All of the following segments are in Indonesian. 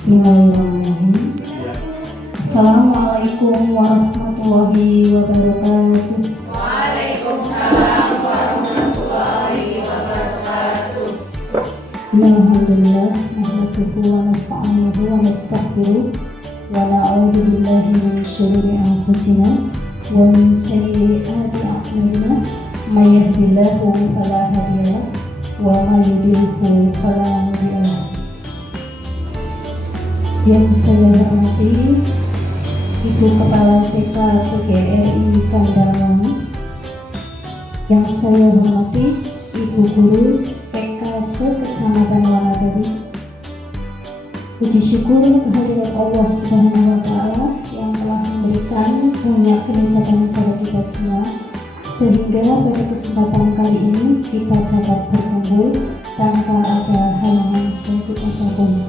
Bismillahirrahmanirrahim. Assalamualaikum warahmatullahi wabarakatuh. Waalaikumsalam warahmatullahi wabarakatuh. Alhamdulillah, nahmaduhu wa nasta'inuhu wa nastaghfiruh wa na'udzu billahi min syururi anfusina wa min sayyiati a'malina. May yahdihillahu fala hadiya lahu wa may yudlilhu fala hadiya lahu. Yang saya hormati Ibu Kepala TK PGRI Kandangan, yang saya hormati Ibu Guru TK se-Kecamatan Wanadari. Puji syukur kehadirat Allah Subhanahu wa Ta'ala yang telah memberikan banyak kenikmatan kepada kita semua, sehingga pada kesempatan kali ini kita dapat berkumpul tanpa ada halangan suatu apapun.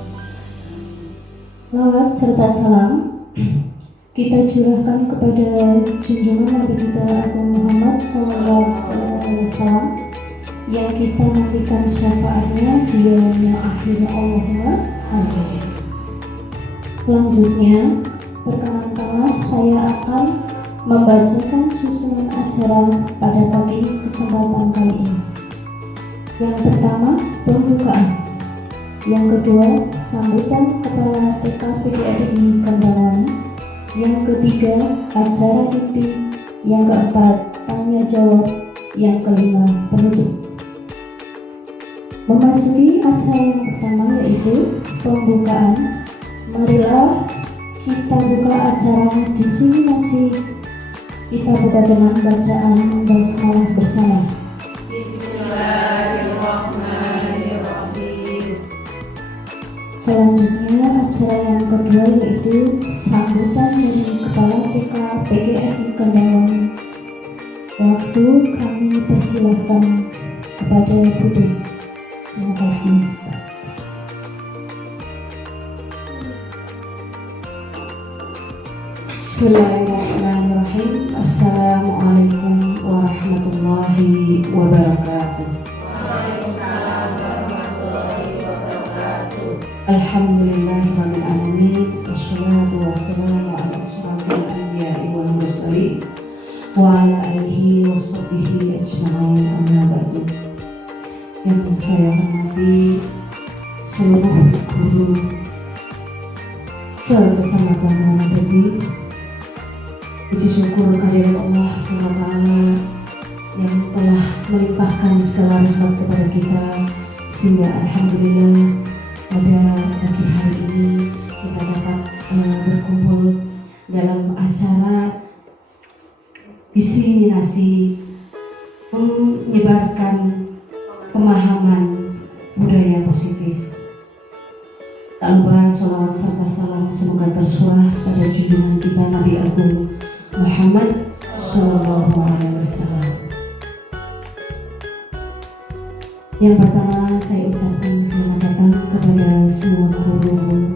Lawat serta salam kita curahkan kepada junjungan Nabi kita Agung Muhammad SAW yang kita nantikan syafaatnya di yaumil akhir. Allahumma amin. Selanjutnya, perkenankanlah saya akan membacakan susunan acara pada pagi kesempatan kali ini. Yang pertama, pembukaan. Yang kedua, sambutan Kepala TK PGRI Kandangan. Yang ketiga, acara inti. Yang keempat, tanya jawab. Yang kelima, penutup. Memasuki acara yang pertama, yaitu pembukaan. Marilah kita buka acara. Di sini masih kita buka dengan bacaan basmalah bersama. Selanjutnya acara yang kedua yaitu sambutan dari Kepala TK PGRI Kandangan. Waktu kami persilahkan kepada Putri. Terima kasih. Bismillahirrahmanirrahim. Assalamualaikum warahmatullahi wabarakatuh. Alhamdulillahirabbil alamin, wassalatu wassalamu ala asyrofil anbiya'i wal mursalin wa ala alihi washabbihi ajma'in, amma ba'du. Yang saya hormati seluruh guru se-Kecamatan Wanadari, puji syukur kehadirat Allah SWT yang telah melimpahkan segala rahmat kepada kita, sehingga alhamdulillah pada pagi hari ini kita dapat berkumpul dalam acara diseminasi menyebarkan pemahaman budaya positif. Tak lupa sholawat serta salam semoga tersurah pada junjungan kita Nabi Agung Muhammad SAW. Yang pertama, saya ucapkan selamat datang kepada semua guru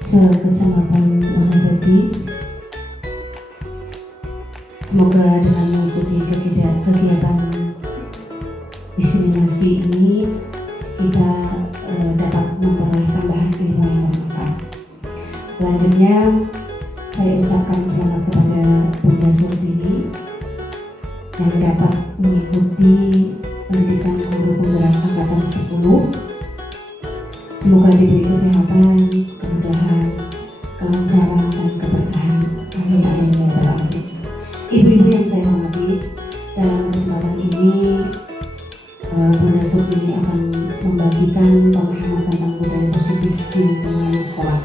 se-Kecamatan Wanadari. Semoga dengan mengikuti kegiatan diseminasi ini kita dapat memperoleh tambahan ilmu yang bermanfaat. Selanjutnya, saya ucapkan selamat kepada Bunda Surtini yang dapat mengikuti pendidikan guru penggerak angkatan 10. Semoga diberi kesehatan, kemudahan, kelancaran, dan keberkahan. Amin amin ya rabbal alamin. Ibu-ibu yang saya hormati, dalam kesempatan ini Bunda Surtini akan membagikan pemahaman tentang budaya positif di lingkungan sekolah.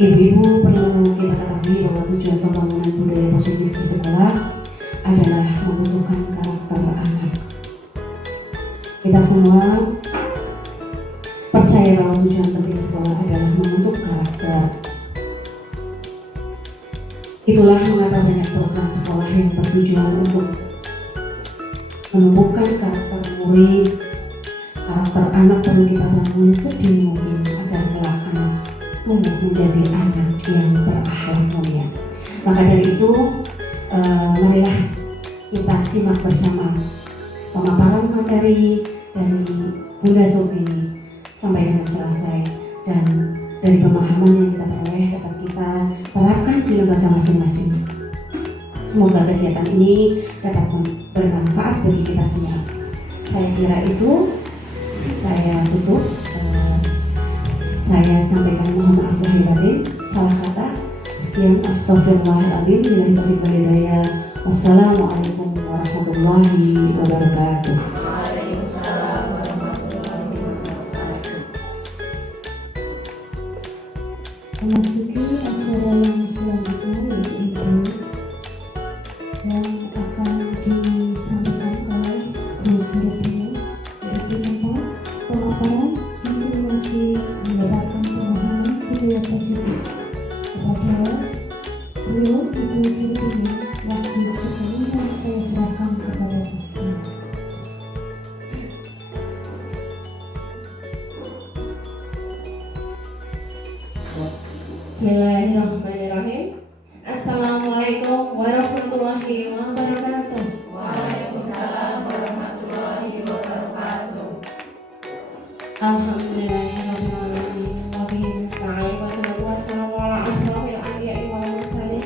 Ibu-ibu perlu kita ketahui bahwa tujuan pembangunan budaya positif di sekolah adalah membentukkan karakter anak. Kita semua percaya bahwa tujuan penting sekolah adalah membentuk karakter. Itulah mengapa banyak program sekolah yang bertujuan untuk menumbuhkan karakter murid. Karakter anak perlu kita bangun sedini mungkin agar kelak anak tumbuh menjadi anak yang berakhlak mulia. Maka dari itu, marilah kita simak bersama pemaparan materi dari Bunda Surtini sampai dengan selesai, dan dari pemahaman yang kita peroleh dapat kita terapkan di lembaga masing-masing. Semoga kegiatan ini dapat bermanfaat bagi kita semua. Saya kira itu, saya tutup. Saya sampaikan mohon maaf lahir batin, salah kata. Sekian, astagfirullahaladzim, billahi taufiq wal hidayah. Wassalamualaikum warahmatullahi wabarakatuh. Waalaikumsalam warahmatullahi wabarakatuh. Memasuki acara yang selanjutnya yaitu yang akan disampaikan oleh Guru Surtini, yaitu tentang pemaparan masing-masing mendapatkan pemahaman budaya positif. Kepada beliau Ibu Surtini, waktu sepenuhnya saya serahkan kepada Ustaz. Bismillahirrahmanirrahim. Assalamualaikum warahmatullahi wabarakatuh. Waalaikumsalam warahmatullahi wabarakatuh. Alhamdulillahirabbil alamin wa bihi nasta'in wassalatu wassalamu ala asyrofil anbiya'i wal mursalin.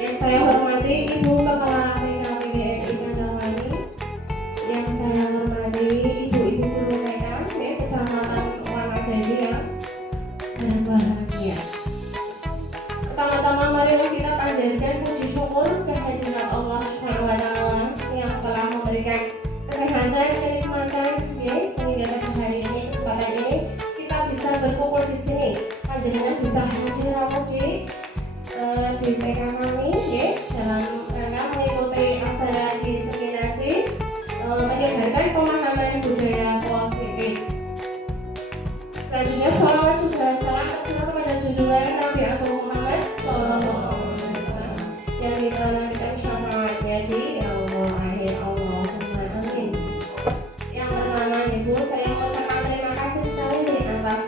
Yang saya hormati Ibu Kepala TKPGRI Kandawani, yang saya hormati Ibu-ibu guru TK Kecamatan Wanadadi yang berbahagia. Pertama-tama marilah kita panjatkan puji syukur kehadirat Allah Subhanahu wa taala yang telah memberikan kesehatan, kenikmatan, sehingga pada hari ini, kesempatan ini kita bisa berkumpul di sini. Panjenengan bisa hadir di TK kami, dalam rangka mengikuti acara diseminasi menyebarkan pemahaman budaya positif. Selanjutnya sholawat juga salam tercurah kepada junjungan Nabi Agung Muhammad SAW yang kita nantikan syafaatnya di Allah akhir Allahumma amin. Yang pertama Ibu, saya mengucapkan terima kasih sekali atas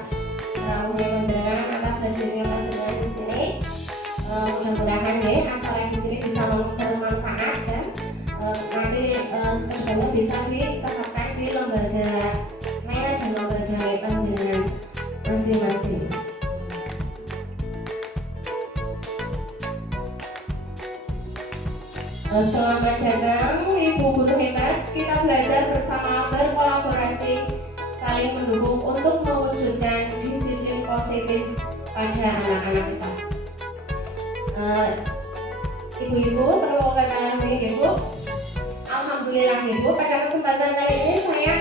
rahmatnya panjenengan, atas hadirnya panjenengan di sini. Mudah-mudahan acara di sini bisa bermanfaat dan nanti sebenarnya bisa diterapkan di lembaga saya dan lembaga panjenengan masing-masing. Selamat datang Ibu Guru hebat. Kita belajar bersama, berkolaborasi, saling mendukung untuk mewujudkan disiplin positif pada anak-anak kita. Ibu-ibu perlu ketahui Ibu, alhamdulillah Ibu, pada kesempatan kali ini saya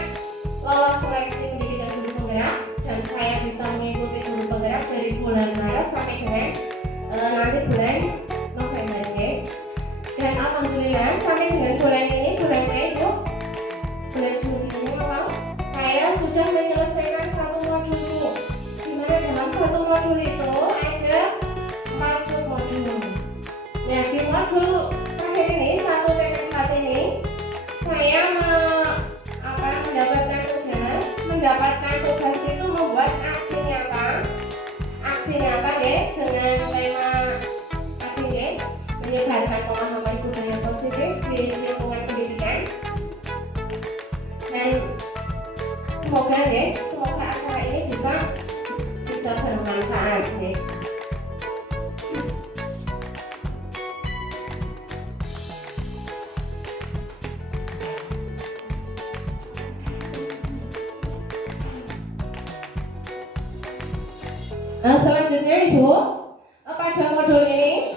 lolos seleksi pendidikan guru penggerak dan saya bisa mengikuti guru penggerak dari bulan Maret sampai dengan nanti bulan November, dan alhamdulillah sampai dengan bulan ini, bulan Mei itu, bulan Juni ini saya sudah menyelesaikan satu modul, di mana dalam satu modul itu ada 4 submodul. Nah, di modul terakhir ini 1.4 ini saya mendapatkan tugas itu membuat aksi nyata dengan tema tadi menyebarkan pemahaman budaya positif di lingkungan pendidikan. Dan semoga acara ini bisa bermanfaat . Selanjutnya Ibu, pada modul ini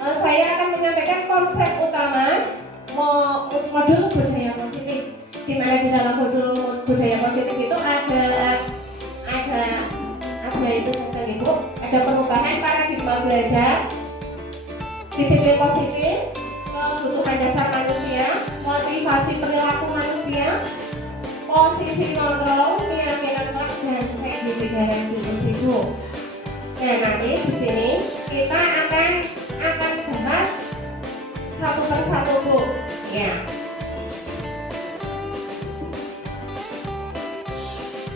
saya akan menyampaikan konsep utama modul budaya positif, di mana di dalam modul budaya positif itu ada itu saja Ibu, ada perubahan paradigma belajar, disiplin positif, kebutuhan dasar manusia, motivasi perilaku manusia, posisi kontrol, keyakinan dan segitiga restitusi Bu. Nah, nanti di sini kita akan bahas satu persatu Bu. Ya.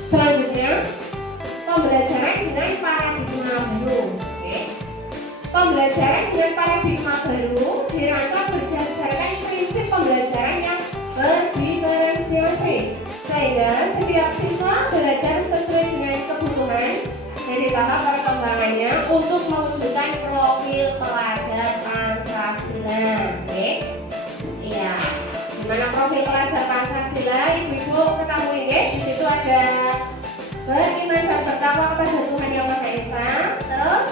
Selanjutnya pembelajaran dengan paradigma baru. Pembelajaran dengan paradigma baru dirancang berdasarkan prinsip pembelajaran yang berdiferensiasi, sehingga setiap siswa belajar sesuai dengan kebutuhan Jadi tahap perkembangannya untuk mewujudkan profil pelajar Pancasila. Oke? Iya. Gimana profil pelajar Pancasila? Ibu-ibu ketahui ya? Di situ ada beriman dan bertakwa kepada Tuhan Yang Maha Esa. Terus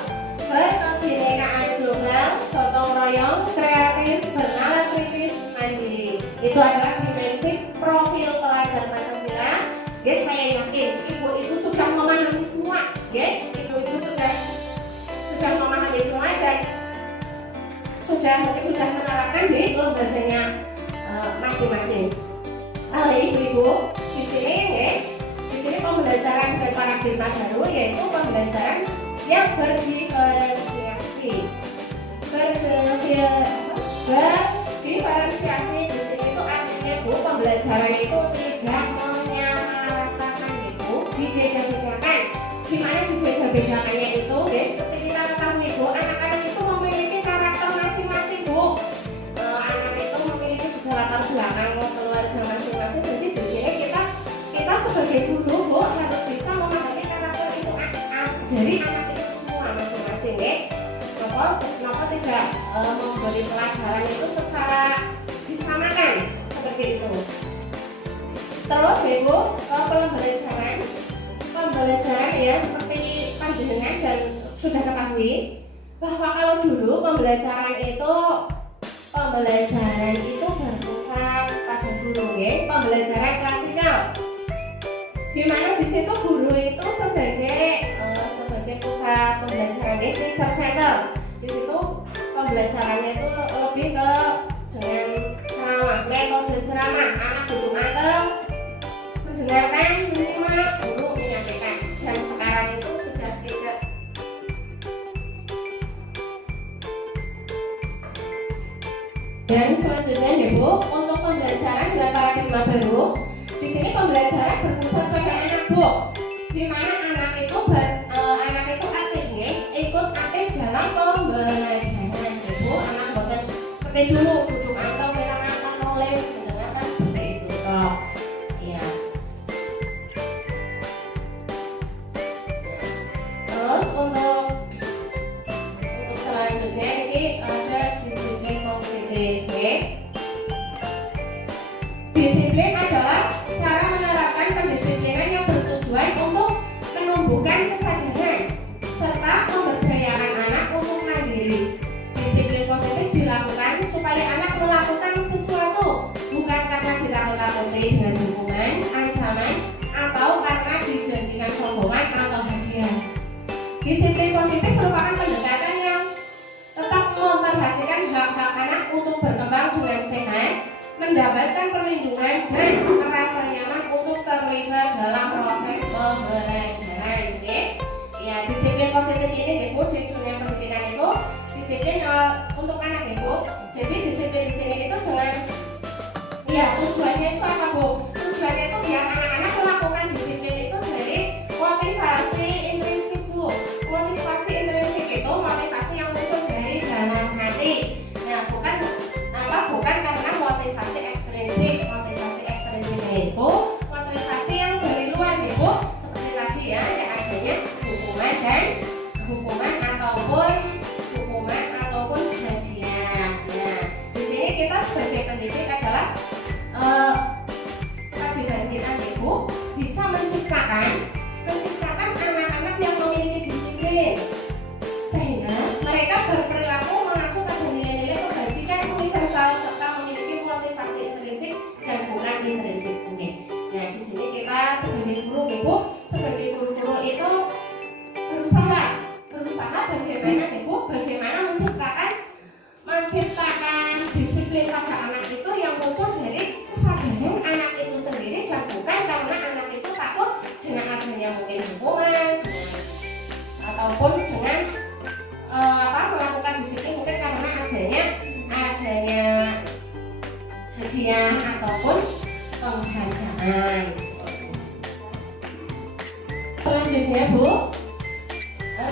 berkebinekaan global, gotong royong, kreatif, bernalar kritis, mandiri. Itu adalah dimensi profil pelajar Pancasila. Guys, saya yakin ibu-ibu sudah memahami semua. Ya, ibu-ibu sudah memahami semua dan mungkin sudah menerapkan di lembaganya masing-masing. Ibu-ibu di sini ya, di sini pembelajaran dengan paradigma baru yaitu pembelajaran yang berdiferensiasi. Berdiferensiasi di sini itu artinya Bu, pembelajaran itu tidak menyamaratakan itu, dibeda-bedakan. Gimana dibeda-bedakannya itu? Guys, seperti kita ketahui Bu, anak-anak itu memiliki karakter masing-masing Bu. Anak itu memiliki latar belakang keluarga masing-masing. Jadi di sini kita sebagai guru Bu harus bisa memahami karakter itu dari anak itu semua masing-masing ya. Kenapa tidak memberi pelajaran itu secara disamakan seperti itu. Terus Ibu, pembelajaran ya seperti panjenengan dan sudah ketahui bahwa kalau dulu pembelajaran itu berpusat pada guru ya, pembelajaran klasikal. Di mana di situ guru itu sebagai pusat pembelajaran ya, teacher center. Di situ pembelajarannya itu lebih ke dengan ceramah, metode ceramah, anak duduk mantap, mendengarkan, menyimak, guru menyampaikan. Dan sekarang itu sudah tidak. Dan selanjutnya ya Bu, untuk pembelajaran dengan paradigma baru, di sini pembelajaran berpusat pada anak Bu, di mana anak itu aktif ya, ikut aktif dalam pembelajaran ya Bu. Anak bukan seperti dulu duduk atau merangkap nulis, mendengarkan seperti itu. Iya. Terus untuk selanjutnya ini ada disiplin positif ya. Disiplin adalah cara menerapkan pendisiplinan yang bertujuan untuk menumbuhkan kesadaran serta memberdayakan anak untuk mandiri. Disiplin positif dilakukan supaya anak melakukan sesuatu bukan karena ditakut-takuti dengan hukuman, ancaman, atau karena dijanjikan sombongan atau hadiah. Disiplin positif merupakan pendekatan yang tetap memperhatikan hak-hak anak untuk berkembang dengan sehat, mendapatkan perlindungan dan merasa nyaman untuk terlibat dalam proses pembelajaran. Oke? Ya, disiplin positif ini Ibu di dunia pendidikan itu disiplin untuk anak Ibu. Jadi disiplin di sini itu dengan tujuannya itu apa Bu? Tujuannya itu biar anak-anak melakukan disiplin itu dari motivasi intrinsik Bu. Motivasi intrinsik itu motivasi yang muncul dari dalam hati. Nah, bukan karena motivasi ekstrinsik. Motivasi ekstrinsiknya itu motivasi yang dari luar Ibu, seperti tadi ya, adanya hukuman ataupun hadiah. Nah, di sini kita sebagai pendidik adalah kewajiban kita Ibu bisa menciptakan anak-anak yang memiliki disiplin sehingga mereka berperilaku mengacu pada nilai-nilai kebajikan universal serta memiliki motivasi intrinsik dan bukan intrinsik. Oke. Nah, di sini kita sebagai guru Ibu, sebagai guru-guru itu berusaha bagaimana menciptakan disiplin pada anak itu yang muncul dari kesadaran anak itu sendiri dan bukan karena anak itu takut dengan adanya mungkin hukuman ataupun dengan melakukan disiplin mungkin karena adanya hadiah ataupun penghargaan. Selanjutnya Bu,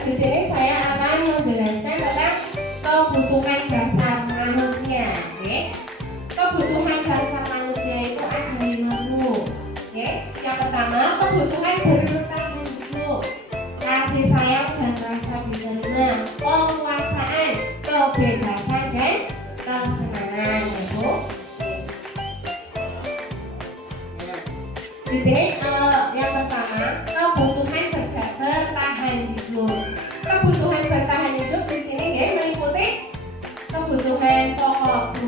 di sini saya akan menjelaskan tentang kebutuhan dasar manusia. Oke? Kebutuhan dasar manusia itu ada 5 Bu. Oke? Yang pertama, kebutuhan bertahan hidup, kasih sayang Di sini yang pertama kebutuhan bertahan hidup. Kebutuhan bertahan hidup di sini dia meliputi kebutuhan pokok,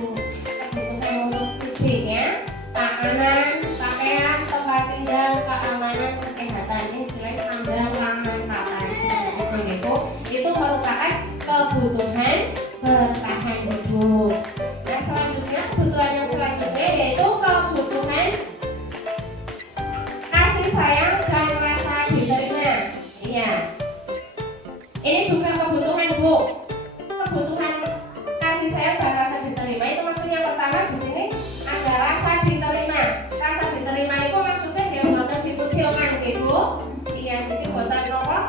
kebutuhan untuk fisiknya, makanan, pakaian, tempat tinggal, keamanan, kesehatan. Ini istilahnya sandang, pangan, papan, seperti itu merupakan kebutuhan bertahan hidup. Nah selanjutnya kebutuhan yang selanjutnya yaitu kebutuhan kasih sayang dan rasa diterima. Iya. Ini juga kebutuhan Bu. Kebutuhan kasih sayang dan rasa diterima itu maksudnya pertama di sini ada rasa diterima. Rasa diterima itu maksudnya dia buatan dikucilkan, Bu. Iya, jadi buatan apa?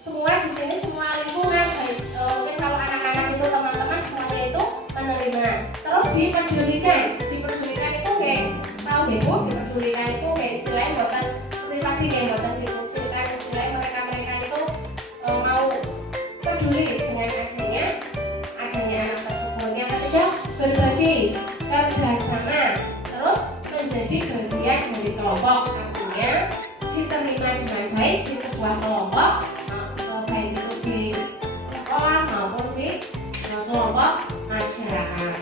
Semua di sini semua lingkungan, mungkin kalau anak-anak itu teman-teman semuanya itu menerima. Terus dipedulikan itu kayak tahu Bu, dipedulikan itu kayak istilahnya buatan seperti tadi kayak buatan dikucilkan, istilahnya mereka itu mau peduli dengan adanya anak tersebut. Yang ketiga berbagi kerjasama, terus menjadi bagian dari kelompok, artinya diterima dengan baik di sebuah kelompok, baik itu di sekolah maupun di kelompok masyarakat.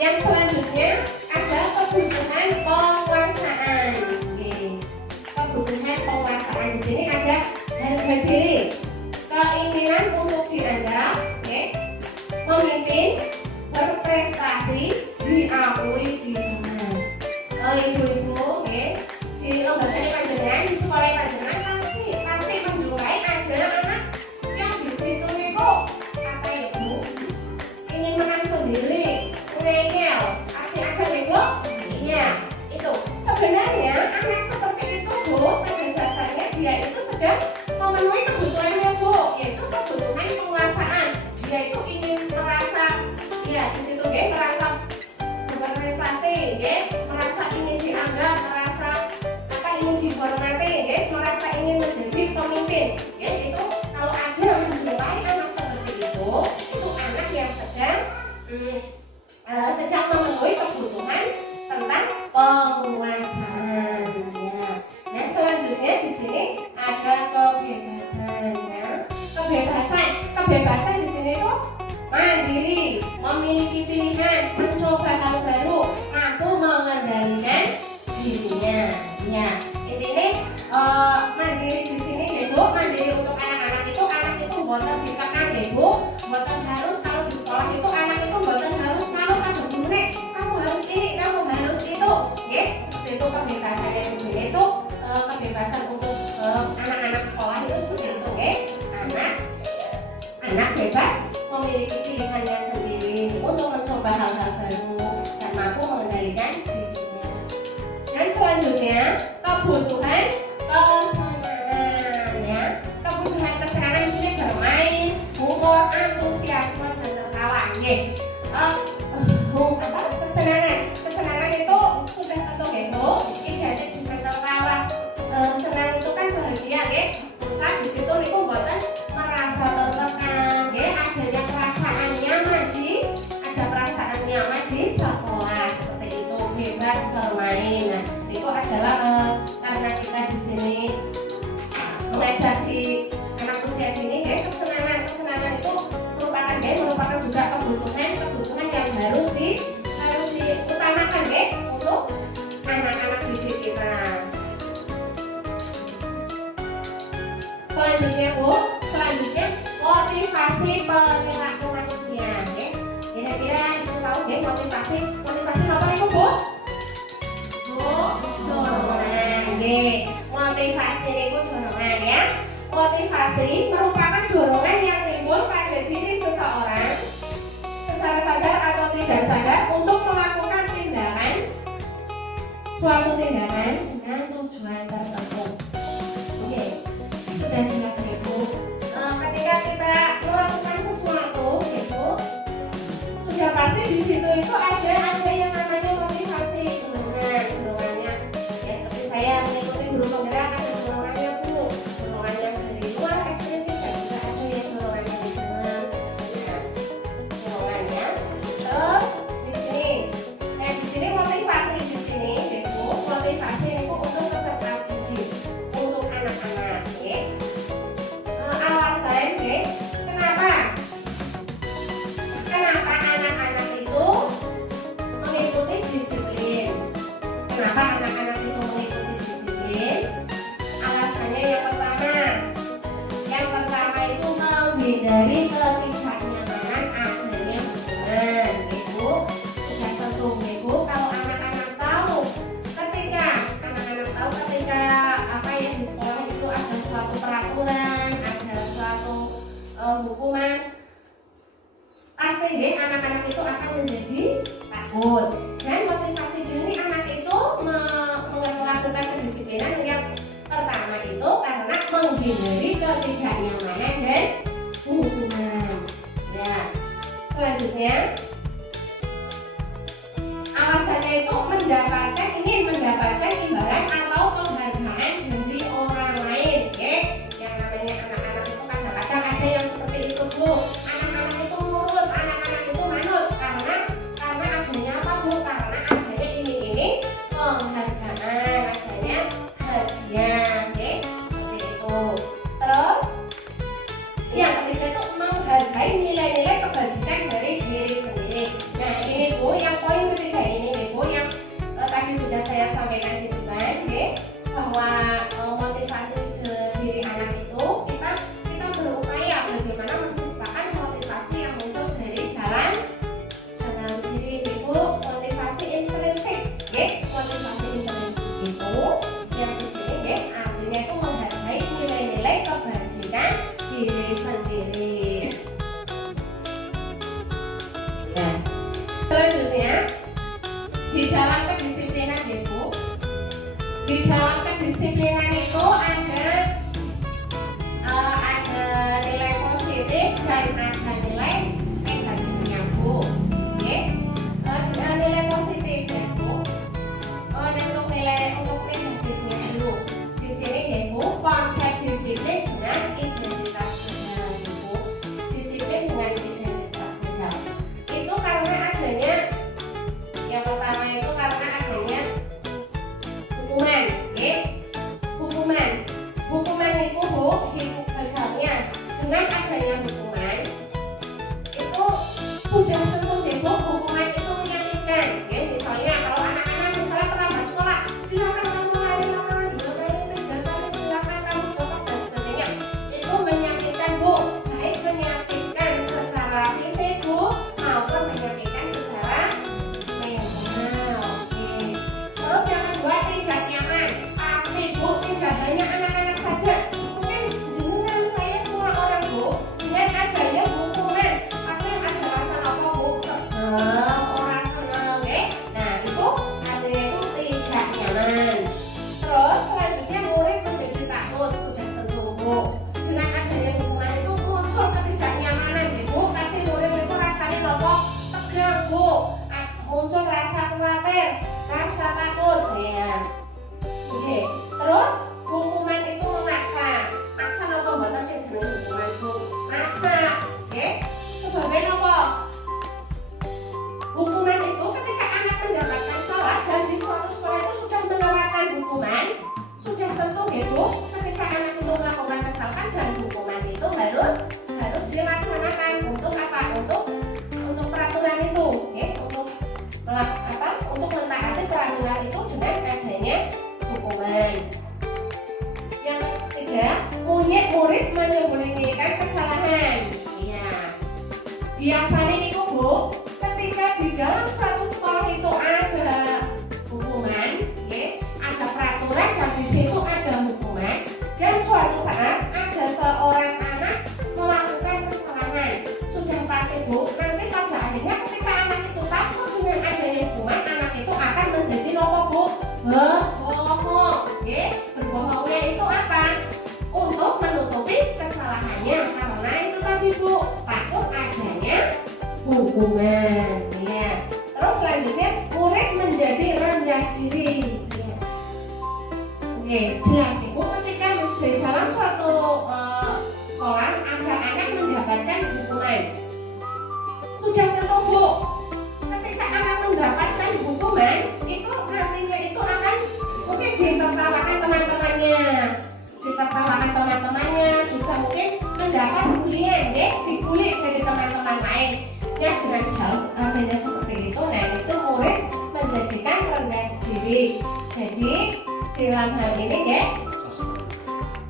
Yang selanjutnya ada kebutuhan penguasaan. Kebutuhan penguasaan di sini ada harga diri, keinginan untuk dianggap, memimpin, berprestasi, diakui, didengar. Ibu-ibu, di lembaga panjenengan, di sekolah panjenengan pasti menjumpai ada anak yang di situ itu apa ya Bu? Ingin menang sendiri, ngeyel, pasti ada Bu? Iya, itu sebenarnya anak seperti itu Bu, pada dasarnya dia itu sedang memenuhi kebutuhannya Bu, yaitu kebutuhan penguasaan. Dia itu ingin merasa, ya di situ merasa berprestasi, merasa ingin dianggap, merasa ingin dihormati, merasa ingin menjadi pemimpin. Itu kalau ada menjumpai anak seperti itu anak yang sedang memenuhi kebutuhan tentang penguasaan. Dan selanjutnya di sini ada kebebasan. Kebebasan di sini itu mandiri, memiliki pilihan, mencoba hal baru, mampu mengendalikan dirinya. Ya, ini mandiri di sini Bu. Mandiri untuk anak-anak itu buatan dikekang Bu. Buatan harus kalau di sekolah itu anak itu buatan harus malu pada guru, kamu harus ini, kamu harus itu. Seperti itu kebebasannya di sini itu kebebasan untuk anak-anak sekolah itu seperti itu, Anak bebas memiliki pilihannya sendiri untuk mencoba hal-hal baru dan mampu mengendalikan dirinya. Dan selanjutnya kebutuhan kesenangan. Kebutuhan kesenangan di sini bermain, humor, antusiasme dan tertawa. Kesenangan itu sudah tentu Bu, identik dengan tertawa. Senang itu kan bahagia, Puncak di situ niku mboten merasa tertekan, adanya perasaan nyaman di sekolah seperti itu, bebas bermain. Nah, itu adalah karena kita di sini mengajar di anak usia dini, kesenangan itu merupakan juga kebutuhan yang harus diutamakan untuk anak-anak didik kita. Selanjutnya motivasi perilaku manusia. Kira-kira itu tahu motivasi apa nih Bu? Dorongan. Motivasi niku dorongan ya. Motivasi merupakan dorongan yang timbul pada diri seseorang secara sadar atau tidak sadar untuk melakukan suatu tindakan dengan tujuan tertentu. Sudah jelas Bu. Ketika kita melakukan sesuatu, sudah pasti di situ itu ada yang namanya motivasi, dorongannya. Seperti saya mengikuti guru penggerak ada dorongannya Bu, dorongan yang dari luar ekstrinsik dan juga ada yang dorongannya di dalam, dorongannya. Terus di sini motivasi di sini, motivasi Kenapa anak-anak itu mengikuti disiplin? Alasannya yang pertama itu menghindari ketidaknyamanan adanya hubungan. Ibu sudah tentu ibu kalau anak-anak tahu ketika di sekolah itu ada suatu peraturan, ada suatu hukuman, pasti anak-anak itu akan menjadi takut. Dan motivasi diri anak itu melakukan kedisiplinan yang pertama itu karena menghindari ketidaknyamanan dan hukuman. Ya, selanjutnya alasannya itu ingin mendapatkan imbalan atau penghargaan dari orang lain. Yang namanya anak-anak itu kadang-kadang ada yang seperti itu Bu. Anak-anak itu nurut, anak-anak itu manut karena adanya apa Bu? Karena adanya ini penghargaan, adanya hadiah, seperti itu. Terus yang ketiga itu menghargai nilai-nilai kebajikan dari diri sendiri. Nah ini Bu, yang poin ketiga ini Bu, yang tadi sudah saya sampaikan di depan, bahwa motivasi diri anak itu kita berupaya bagaimana menciptakan motivasi yang muncul dari dalam diri ibu, motivasi intrinsik. Motivasi intrinsik itu yang di sini artinya itu menghargai nilai-nilai kebajikan diri sendiri. Nah, selanjutnya di dalam kedisiplinan ibu, di dalam kedisiplinan itu ada nilai positif dan ada nilai negatifnya Bu. Dengan nilai positif ya Bu. Untuk negatifnya dulu. Di sini Bu, konsep disiplin dengan identitas tunggal Bu. Disiplin dengan identitas tunggal. Itu karena adanya yang pertama itu karena adanya hukuman, hukuman itu Bu, gagalnya dengan adanya hukuman itu sudah tentu Bu, hukuman itu menyakitkan. Misalnya kalau anak-anak misalnya terlambat sekolah, silakan kamu lari 2 kali, 3 kali, silakan kamu jongkok dan sebagainya. Itu menyakitkan Bu, baik menyakitkan secara fisik Bu maupun menyakitkan secara mental. Terus yang kedua tidak nyaman. Pasti Bu, tidak hanya anak-anak saja. Mungkin jenengan saya semua orang Bu, dengan adanya hukuman pasti ada rasa apa Bu? Sebel, orang senang, Nah itu artinya itu tidak nyaman. Terus selanjutnya murid menjadi takut, sudah tentu Bu. Dengan adanya hukuman itu muncul ketidaknyamanan Bu. Pasti murid itu rasanya nopo tegang Bu. Muncul rasa khawatir, rasa takut, Terus hukuman itu maksa nopo mboten sing jeneng hukuman Bu. Maksa, Sebagai nopo? Hukuman itu ketika anak mendapatkan salah dan di suatu sekolah itu sudah menerapkan hukuman, sudah tentu Bu, ketika anak itu melakukan kesalahan dan hukuman itu harus dilaksanakan untuk apa? Untuk peraturan itu, untuk mentaati peraturan itu dengan adanya hukuman. Yang ketiga, murid menyembunyikan kesalahan. Biasanya itu Bu, ketika di dalam suatu sekolah itu ada hukuman, ada peraturan dan di situ ada hukuman, dan suatu saat ada seorang anak melakukan kesalahan, sudah pasti Bu, nanti pada akhirnya ketika anak itu takut dengan adanya hukuman, anak itu akan menjadi nopo Bu? Berbohong. Berbohongnya itu apa? Untuk menutupi kesalahannya, karena itu tadi Bu, takut adanya hukuman. Terus selanjutnya murid menjadi rendah diri. Jelas Bu, ketika di dalam suatu sekolah ada anak mendapatkan hukuman, sudah tentu Bu, ketika anak mendapatkan hukuman itu nantinya itu akan mungkin ditertawakan teman-temannya, juga mungkin mendapat bulian, dibully dari teman-teman lain. Dengan adanya seperti itu, nah itu murid menjadikan rendah diri diri. Jadi dalam hal ini ya,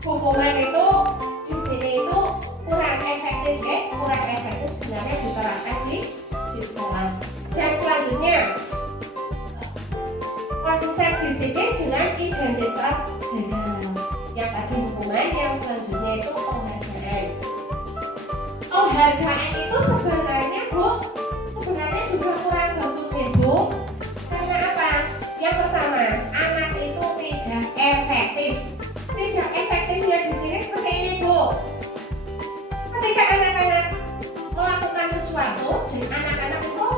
hukuman itu di sini itu kurang efektif ya, kurang efektif sebenarnya diterapkan di sekolah. Dan selanjutnya konsep disiplin dengan identitas gagal. Yang tadi hukuman, yang selanjutnya itu penghargaan. Penghargaan itu sebenarnya juga kurang bagus ya Bu. Karena apa? Yang pertama, anak itu tidak efektif. Tidak efektifnya di sini seperti ini Bu. Ketika anak-anak melakukan sesuatu, jadi anak-anak itu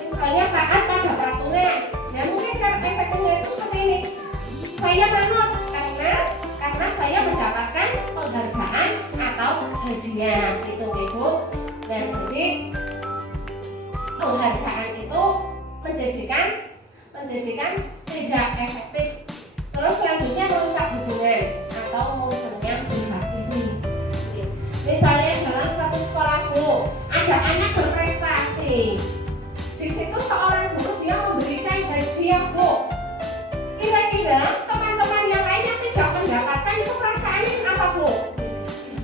misalnya taat pada peraturan. Nah mungkin kalau efektifnya itu seperti ini. Saya manut karena saya mendapatkan penghargaan atau hadiah gitu Bu. Dan jadi penghargaan itu menjadikan tidak efektif. Terus selanjutnya merusak hubungan atau munculnya sifat iri. Misalnya dalam satu sekolah Bu, ada anak berprestasi. Di situ seorang guru dia memberikan hadiah Bu. Kira-kira teman-teman yang lainnya tidak mendapatkan itu perasaannya apa Bu?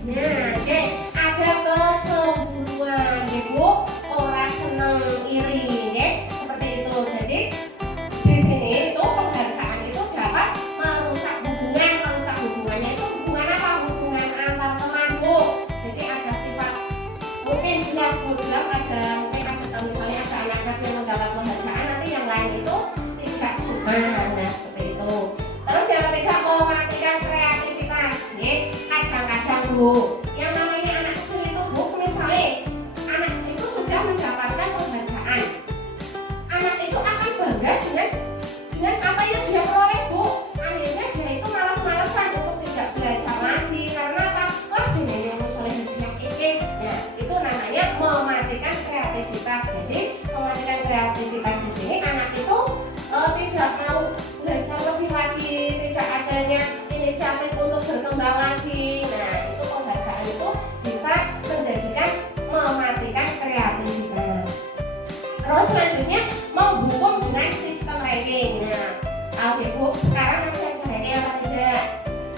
Nah, ada kecemburuan ya Bu, orang seneng iri ya, seperti itu. Jadi di sini itu penghargaan itu dapat merusak hubungannya itu hubungan apa? Hubungan antar teman Bu. Jadi ada sifat mungkin jelas ada mungkin ada misalnya ada anak-anak yang mendapat penghargaan nanti yang lain itu tidak suka. Nah seperti itu. Terus yang ketiga mematikan kreativitas ya. Kadang-kadang Bu, yang namanya anak kecil itu Bu, misalnya anak itu sudah mendapatkan penghargaan, anak itu akan bangga dengan apa yang dia peroleh Bu. Akhirnya dia itu malas-malasan untuk tidak belajar lagi. Karena apa? Wah dengan yang misalnya hadiah ini. Nah itu namanya mematikan kreativitas. Jadi mematikan kreativitas di sini anak itu tidak mau belajar lebih lagi, tidak adanya inisiatif untuk berkembang lagi. Nah itu penghargaan itu bisa mematikan kreativitas. Terus selanjutnya menghukum dengan sistem ranking. Nah tahu ya Bu, sekarang masih ada ranking apa tidak?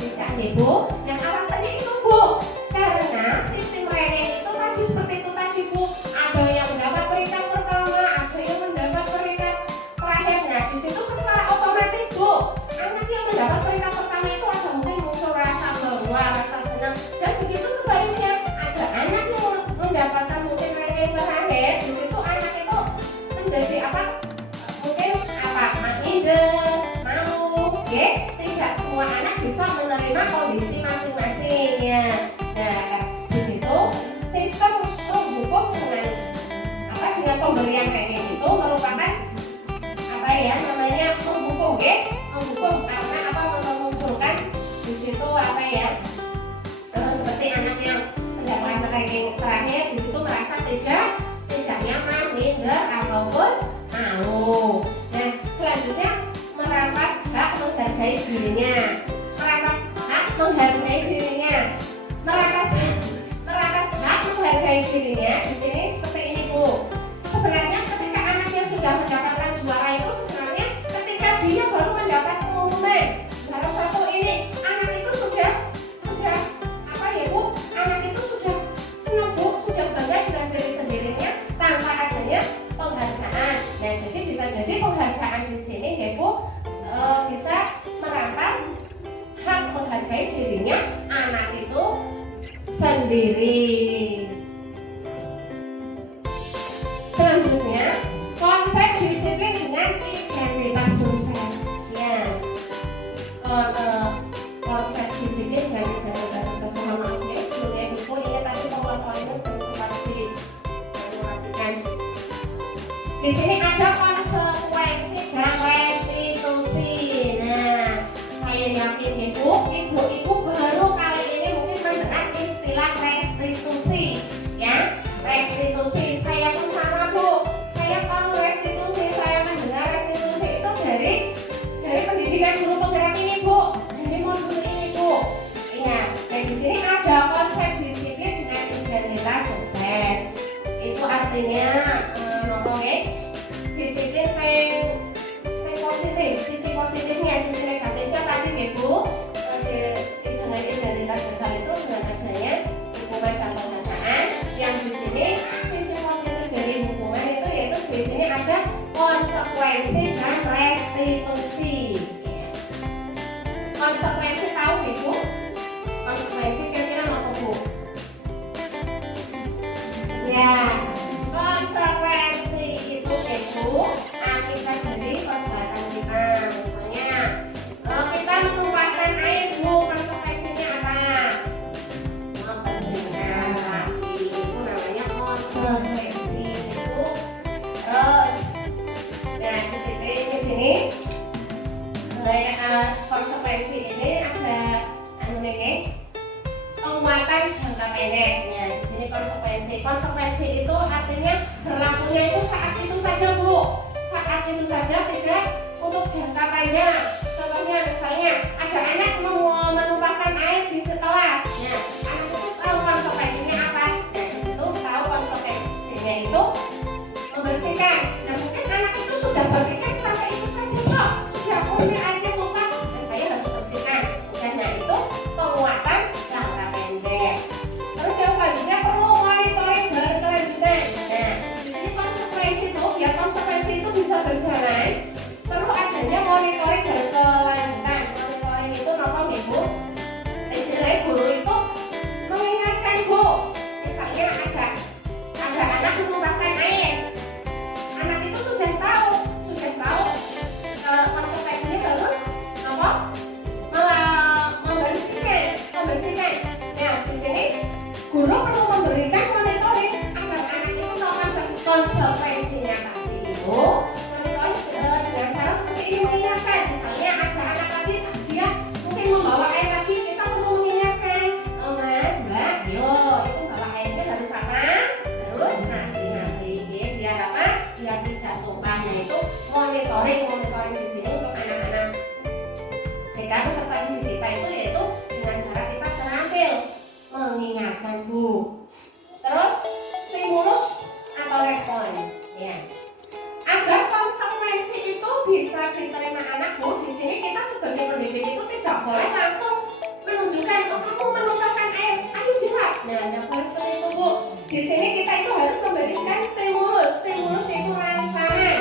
Tidak ya Bu. Yang alasannya itu Bu, karena sistem ranking itu tadi seperti itu tadi Bu. Ada yang mendapat peringkat pertama, ada yang mendapat peringkat terakhir. Nah di situ secara otomatis Bu, anak yang mendapat peringkat pertama itu ada mungkin muncul rasa bangga, rasa senang. Dan begitu sebaliknya, ada anak yang mendapatkan mungkin ranking terakhir. Di situ anak itu menjadi apa? Mungkin apa? Minder, mau, ya? Tidak semua anak bisa menerima kondisi masing-masing ya. Nah di situ sistem menghukum dengan pemberian ranking itu merupakan apa ya namanya menghukum ya, menghukum karena apa memunculkan di situ apa ya seperti anak yang mendapatkan ranking terakhir di situ merasa tidak nyaman, minder ataupun malu. Nah selanjutnya merampas hak menghargai dirinya, merampas hak menghargai dirinya, merampas hak menghargai dirinya. Di sini seperti ini Bu. Sebenarnya ketika anak yang sudah mendapatkan juara itu sebenarnya ketika dia baru mendapat pengumuman juara satu ini, anak itu sudah apa ya Bu? Anak itu sudah senang Bu, sudah bangga dengan diri sendirinya tanpa adanya penghargaan. Nah jadi bisa jadi penghargaan di sini ya Bu bisa merampas hak menghargai dirinya anak itu sendiri. Selanjutnya konsep disiplin dengan identitas sukses ya. Konsep disiplin dengan identitas sukses memang sebelumnya buku ini tadi poin-poinnya belum sempat diperhatikan. Di sini ada konsekuensi dan restitusi. Nah saya yakin ibu baru kali ini mungkin mendengar istilah restitusi ya. Restitusi saya pun sama Bu, saya tahu restitusi, saya mendengar restitusi itu dari pendidikan guru penggerak ini Bu, dari modul ini Bu. Ingat, dan di sini ada konsep disiplin dengan identitas sukses. Itu artinya disiplin saya positif positifnya, sisi negatifnya tadi Ibu dengan identitas gagal itu dengan adanya hukuman dan pendataan. Yang di sini sisi positif dari hukuman itu yaitu di sini ada konsekuensi dan restitusi. Konsekuensi tahu Ibu? Konsekuensi kira-kira apa Bu? Ya, konsekuensi itu Ibu akibat dari perbuatan kita. Misalnya kita menumpahkan air Bu, konsekuensinya apa? Membersihkan kaki, itu namanya konsekuensi Ibu. Terus, nah di sini konsekuensi ini ada penguatan jangka pendek. Ya, di sini konsekuensi itu artinya berlakunya itu saat itu saja Bu, saat itu saja, tidak untuk jangka panjang. Contohnya misalnya ada anak mau menumpahkan air di kelas. Nah, anak itu tahu konsekuensinya apa? Nah, di situ tahu konsekuensinya itu membersihkan. Nah, mungkin anak itu sudah berpikir sampai itu saja kok, sudah murni airnya mumpah, nah, saya harus bersihkan. Dan nah itu penguatan jangka pendek. Terus yang selanjutnya perlu monitoring berkelanjutan. Nah, di sini konsekuensi itu biar konsekuensi itu bisa berjalan, perlu adanya monitoring berkelanjutan. Monitoring itu apa Ibu? Istilahnya guru itu mengingatkan Bu. Misalnya ada anak menumpahkan air. Anak itu sudah tahu konsekuensinya harus apa? Membersihkan. Nah, di sini guru perlu memberikan monitoring agar anak itu tahu konsekuensinya tadi itu. Monitoring dengan cara seperti ini mengingatkan. Misalnya ada anak lagi dia mungkin membawa air lagi, kita perlu mengingatkan, Mas, Mbak, yuk itu bawa airnya harus apa? Harus nanti biar apa? Biar tidak tumpah. Nah itu monitoring di sini untuk anak-anak TK peserta didik kita itu yaitu dengan cara kita terampil mengingatkan Bu. Terus stimulus atau respon, ya. Agar konsekuensi itu bisa diterima anak Bu, di sini kita sebagai pendidik itu tidak boleh langsung menunjukkan, oh kamu menumpahkan air, ayo dilap. Nah, boleh seperti itu Bu. Di sini kita itu harus memberikan stimulus itu rangsangan.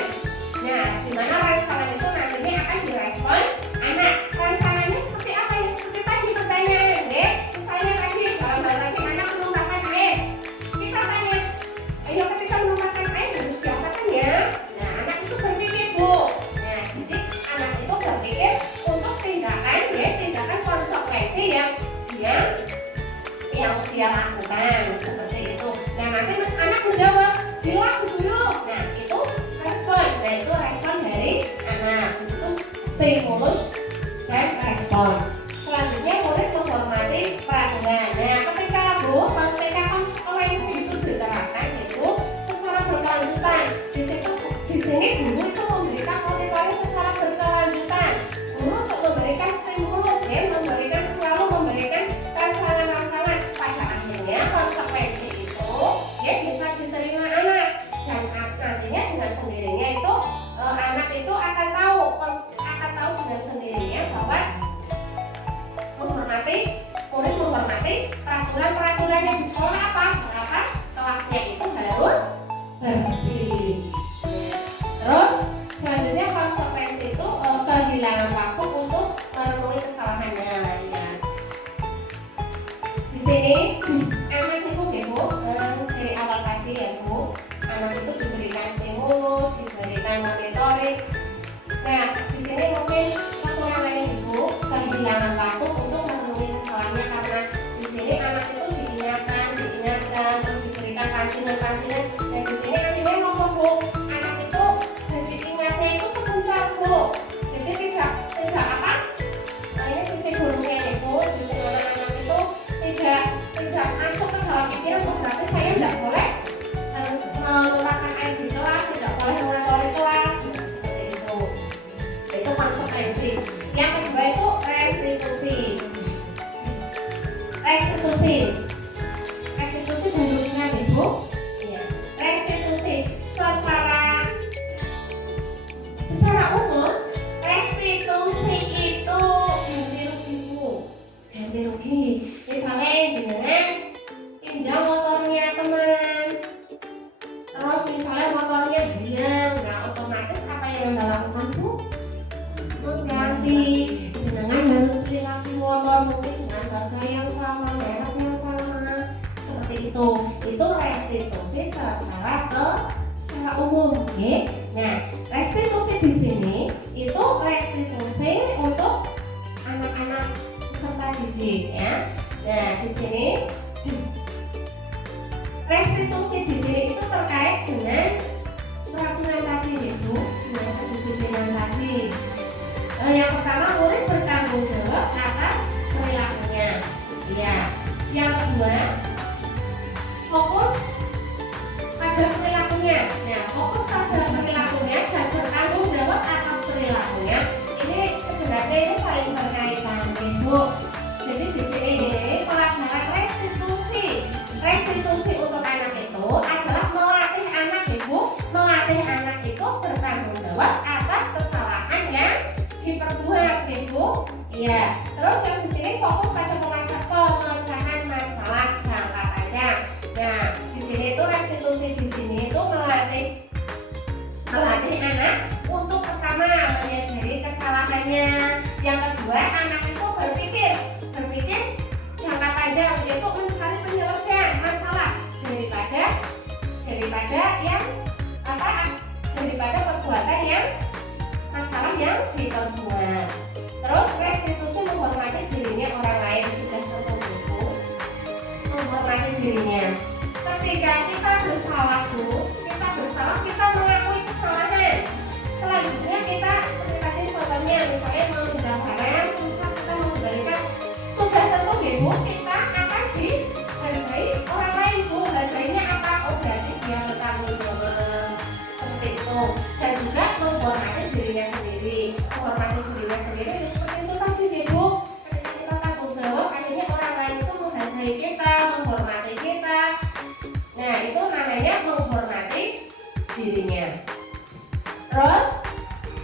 Nah, di mana rangsangan itu nantinya akan direspon anak. Rangsangannya seperti apa ya? Seperti tadi pertanyaan, deh. Misalnya tadi dalam hal tadi anak menumpahkan air, kita tanya, ayo ketika menumpahkan air harus diapakan ya? Nah, anak itu berpikir Bu. Nah, jadi anak itu berpikir untuk tindakan konsekuensi yang dia lakukan seperti itu. Nah, nanti anak menjawab, dilap guru. Nah, itu respon. Nah, itu respon dari anak. Itu stimulus dan respon. Selanjutnya murid menghormati peraturan. Nah, ketika konsekuensi itu diterapkan itu secara berkelanjutan. Di sini guru itu memberikan monitoring secara berkelanjutan. Guru memberikan stimulus, ya, selalu memberikan rangsangan. Pada akhirnya konsekuensi itu ya bisa diterima anak. Dan nantinya dengan sendirinya itu anak itu akan tahu dengan sendirinya bahwa murid menghormati peraturan yang di sekolah apa? Kelasnya itu harus bersih. Terus selanjutnya konsekuensi itu kehilangan waktu untuk memenuhi kesalahannya. Ya. Di sini anak itu Bu, dari awal tadi ya Bu, anak itu diberikan stimulus, diberikan monitoring. Nah, di sini mungkin kekurangannya Ibu, kehilangan waktu untuk memenuhi kesalahannya karena di sini anak itu diingatkan, terus diberikan pancingan. Dan di sini akhirnya nopo Bu, anak itu jadi ingatnya itu sebentar Bu. Jadi tidak apa? Nah, ini sisi gurunya Ibu, di sini anak-anak itu tidak masuk ke dalam pikiran, berarti saya tidak boleh menumpahkan air di kelas, tidak boleh mengotori kelas, seperti itu. Itu konsekuensi. Yang kedua itu restitusi baru ingat Ibu. Ya. Restitusi secara umum, restitusi restitusi secara umum, oke? Nah, restitusi di sini itu restitusi untuk anak-anak peserta didik, ya. Nah, di sini restitusi di sini itu terkait dengan peraturan tadi, Ibu, dengan kedisiplinan tadi. Yang pertama, murid bertanggung jawab atas perilakunya. Ya. Yang kedua, fokus pada perilakunya. Nah, fokus pada perilakunya dan bertanggung jawab atas perilakunya. Ini sebenarnya ini saling berkaitan, Ibu. Jadi di sini ini pelajaran restitusi. Restitusi untuk anak itu adalah melatih anak, Ibu, melatih anak itu bertanggung jawab atas kesalahan yang diperbuat, Ibu. Iya. Terus yang di sini fokus pada pemecahan masalah jangka panjang. Nah, di sini itu restitusi di sini itu melatih anak untuk pertama menyadari kesalahannya. Yang kedua, anak itu berpikir jangka panjang, yaitu mencari penyelesaian masalah daripada perbuatan yang masalah yang diperbuat. Terus restitusi menghormati dirinya orang lain, sudah tentu menghormati dirinya. Ketika kita bersalah, kita mengakui kesalahan. Selanjutnya kita seperti tadi contohnya, misalnya meminjam barang, terus kita mengembalikan, sudah tentu, Ibu, kita akan dihargai orang lain, Bu. Hargainya apa? Oh, berarti dia bertanggung jawab, seperti itu. Dan juga menghormati dirinya sendiri. Menghormati dirinya sendiri seperti itu tadi, Ibu. Ketika kita tanggung jawab, akhirnya orang lain itu menghargai kita, menghormati kita. Nah, itu namanya menghormati dirinya. Terus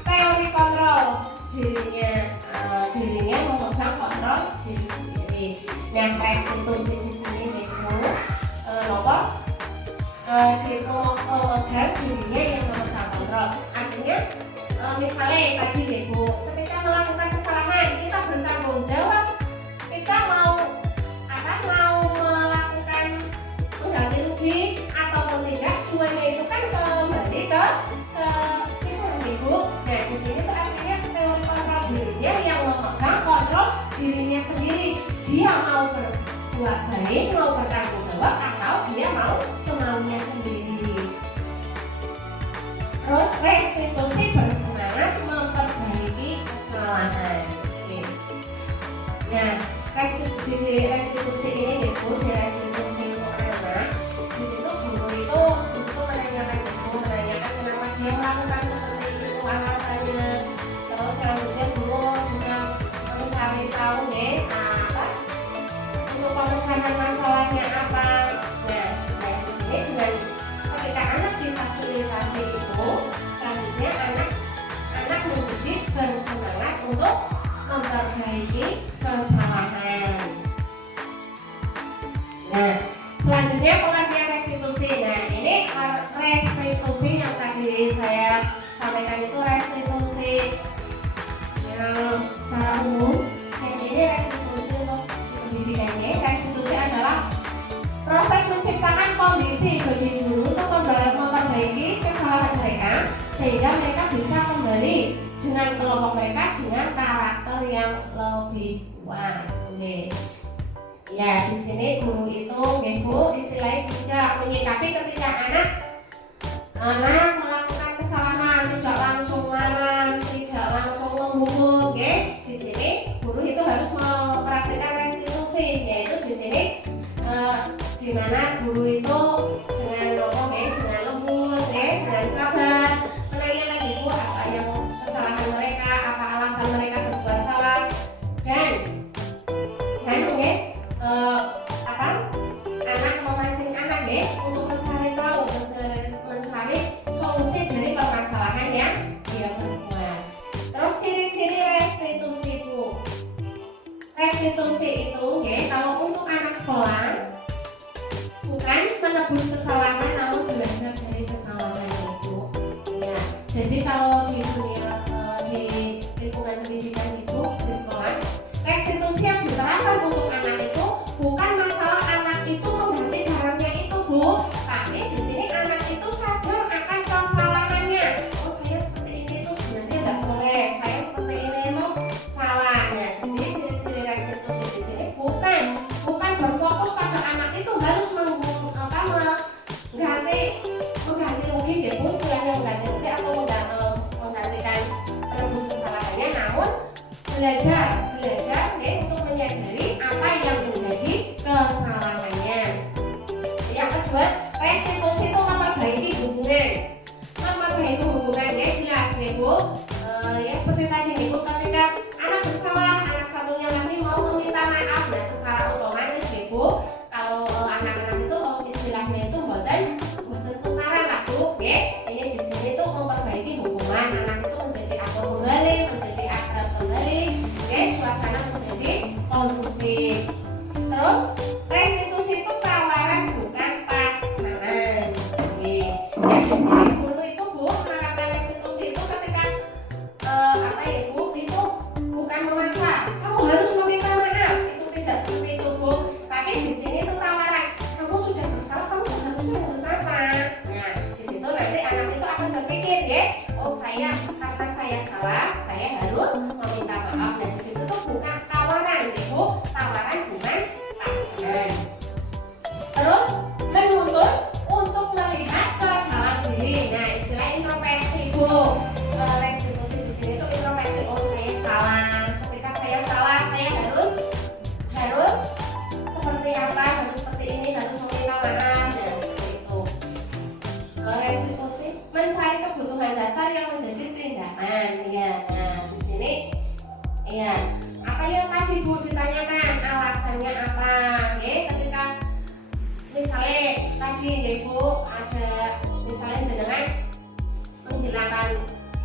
teori kontrol dirinya memegang kontrol diri sendiri. Nah, restitusi di sini, Ibu, memegang dirinya yang memegang kontrol. Artinya, misalnya tadi, Ibu, ketika melakukan kesalahan, kita bertanggung jawab. Kita mau melakukan ganti rugi ataupun tidak, semuanya itu kan kembali ke kita, Ibu. Nah, di sini tuh artinya teori kontrol dirinya yang memegang kontrol dirinya sendiri. Dia mau berbuat baik, mau bertanggung jawab, atau dia mau semaunya sendiri. Terus restitusi bersemangat memperbaiki kesalahan. Oke. Nah, restitusi ini, Ibu, di restitusi untuk anak, di situ guru itu menanyakan kenapa dia melakukan seperti itu, alasannya. Terus selanjutnya guru juga mencari tahu, untuk pemecahan masalahnya apa. Nah, di sini dengan ketika anak difasilitasi itu, selanjutnya anak menjadi bersemangat untuk memperbaiki kesalahan. Nah, selanjutnya pengertian restitusi. Nah, ini restitusi yang tadi saya sampaikan itu restitusi yang secara umum. Ini restitusi untuk pendidikannya. Restitusi adalah proses menciptakan kondisi bagi guru untuk memperbaiki kesalahan mereka sehingga mereka bisa kembali dengan kelompok mereka dengan karakter yang lebih kuat. Oke. Ya, di sini guru itu, Ibu, istilahnya bijak menyikapi ketika anak melakukan kesalahan, tidak langsung marah, tidak langsung menghukum. Oke. Di sini guru itu harus mempraktikkan restitusi, yaitu di sini di mana guru itu dengan lembut, dengan sabar menanyakan Ibu apa yang kesalahan mereka, apa alasan mereka berbuat salah, dan anak memancing anak untuk mencari tahu, mencari solusi dari permasalahan yang dia berbuat. Terus ciri-ciri restitusi itu. Restitusi itu, kalau untuk anak sekolah bukan menebus kesalahan, namun belajar dari kesalahan itu. Ya, jadi kalau di dunia di lingkungan pendidikan itu di sekolah, restitusi yang diterapkan untuk anak itu bukan masalah anak itu mengganti barangnya itu, Bu, tapi namun belajar untuk menyadari apa yang menjadi kesalahannya. Yang kedua, restitusi itu memperbaiki hubungan. Memperbaiki hubungan ya jelas nih Bu. Ya seperti tadi nih Bu, ketika anak bersalah, anak satunya lagi mau meminta maaf, nah secara otomatis nih Bu, kalau anak-anak itu istilahnya itu buatan tukaran lah Bu. Ini di sini tuh memperbaiki hubungan, anak itu menjadi akur kembali, menjadi akrab kembali, suasana menjadi kondusif. Terus restitusi itu tawaran bukan paksaan. Dan di sini guru itu Bu menerapkan restitusi itu ketika Bu itu bukan memaksa. Kamu harus meminta maaf. Itu tidak seperti itu Bu. Tapi di sini itu tawaran. Kamu sudah bersalah, kamu seharusnya harus apa? Nah, di situ nanti anak itu akan berpikir karena saya salah, saya harus meminta maaf. Dan di situ tuh bukan tawaran, Bu. Tawaran bukan paksaan. Terus menuntut untuk melihat ke dalam diri. Nah, istilah introspeksi Bu. Restitusi di sini tuh introspeksi. Saya salah. Ketika saya salah, saya harus seperti apa? Harus seperti ini, harus meminta maaf. Nah, seperti itu. Restitusi mencari kebutuhan dasar yang menjadi tindakan. Ya, nah di sini, apa yang tadi Bu ditanyakan alasannya apa? Ketika misalnya tadi Bu ada misalnya jenengan menghilangkan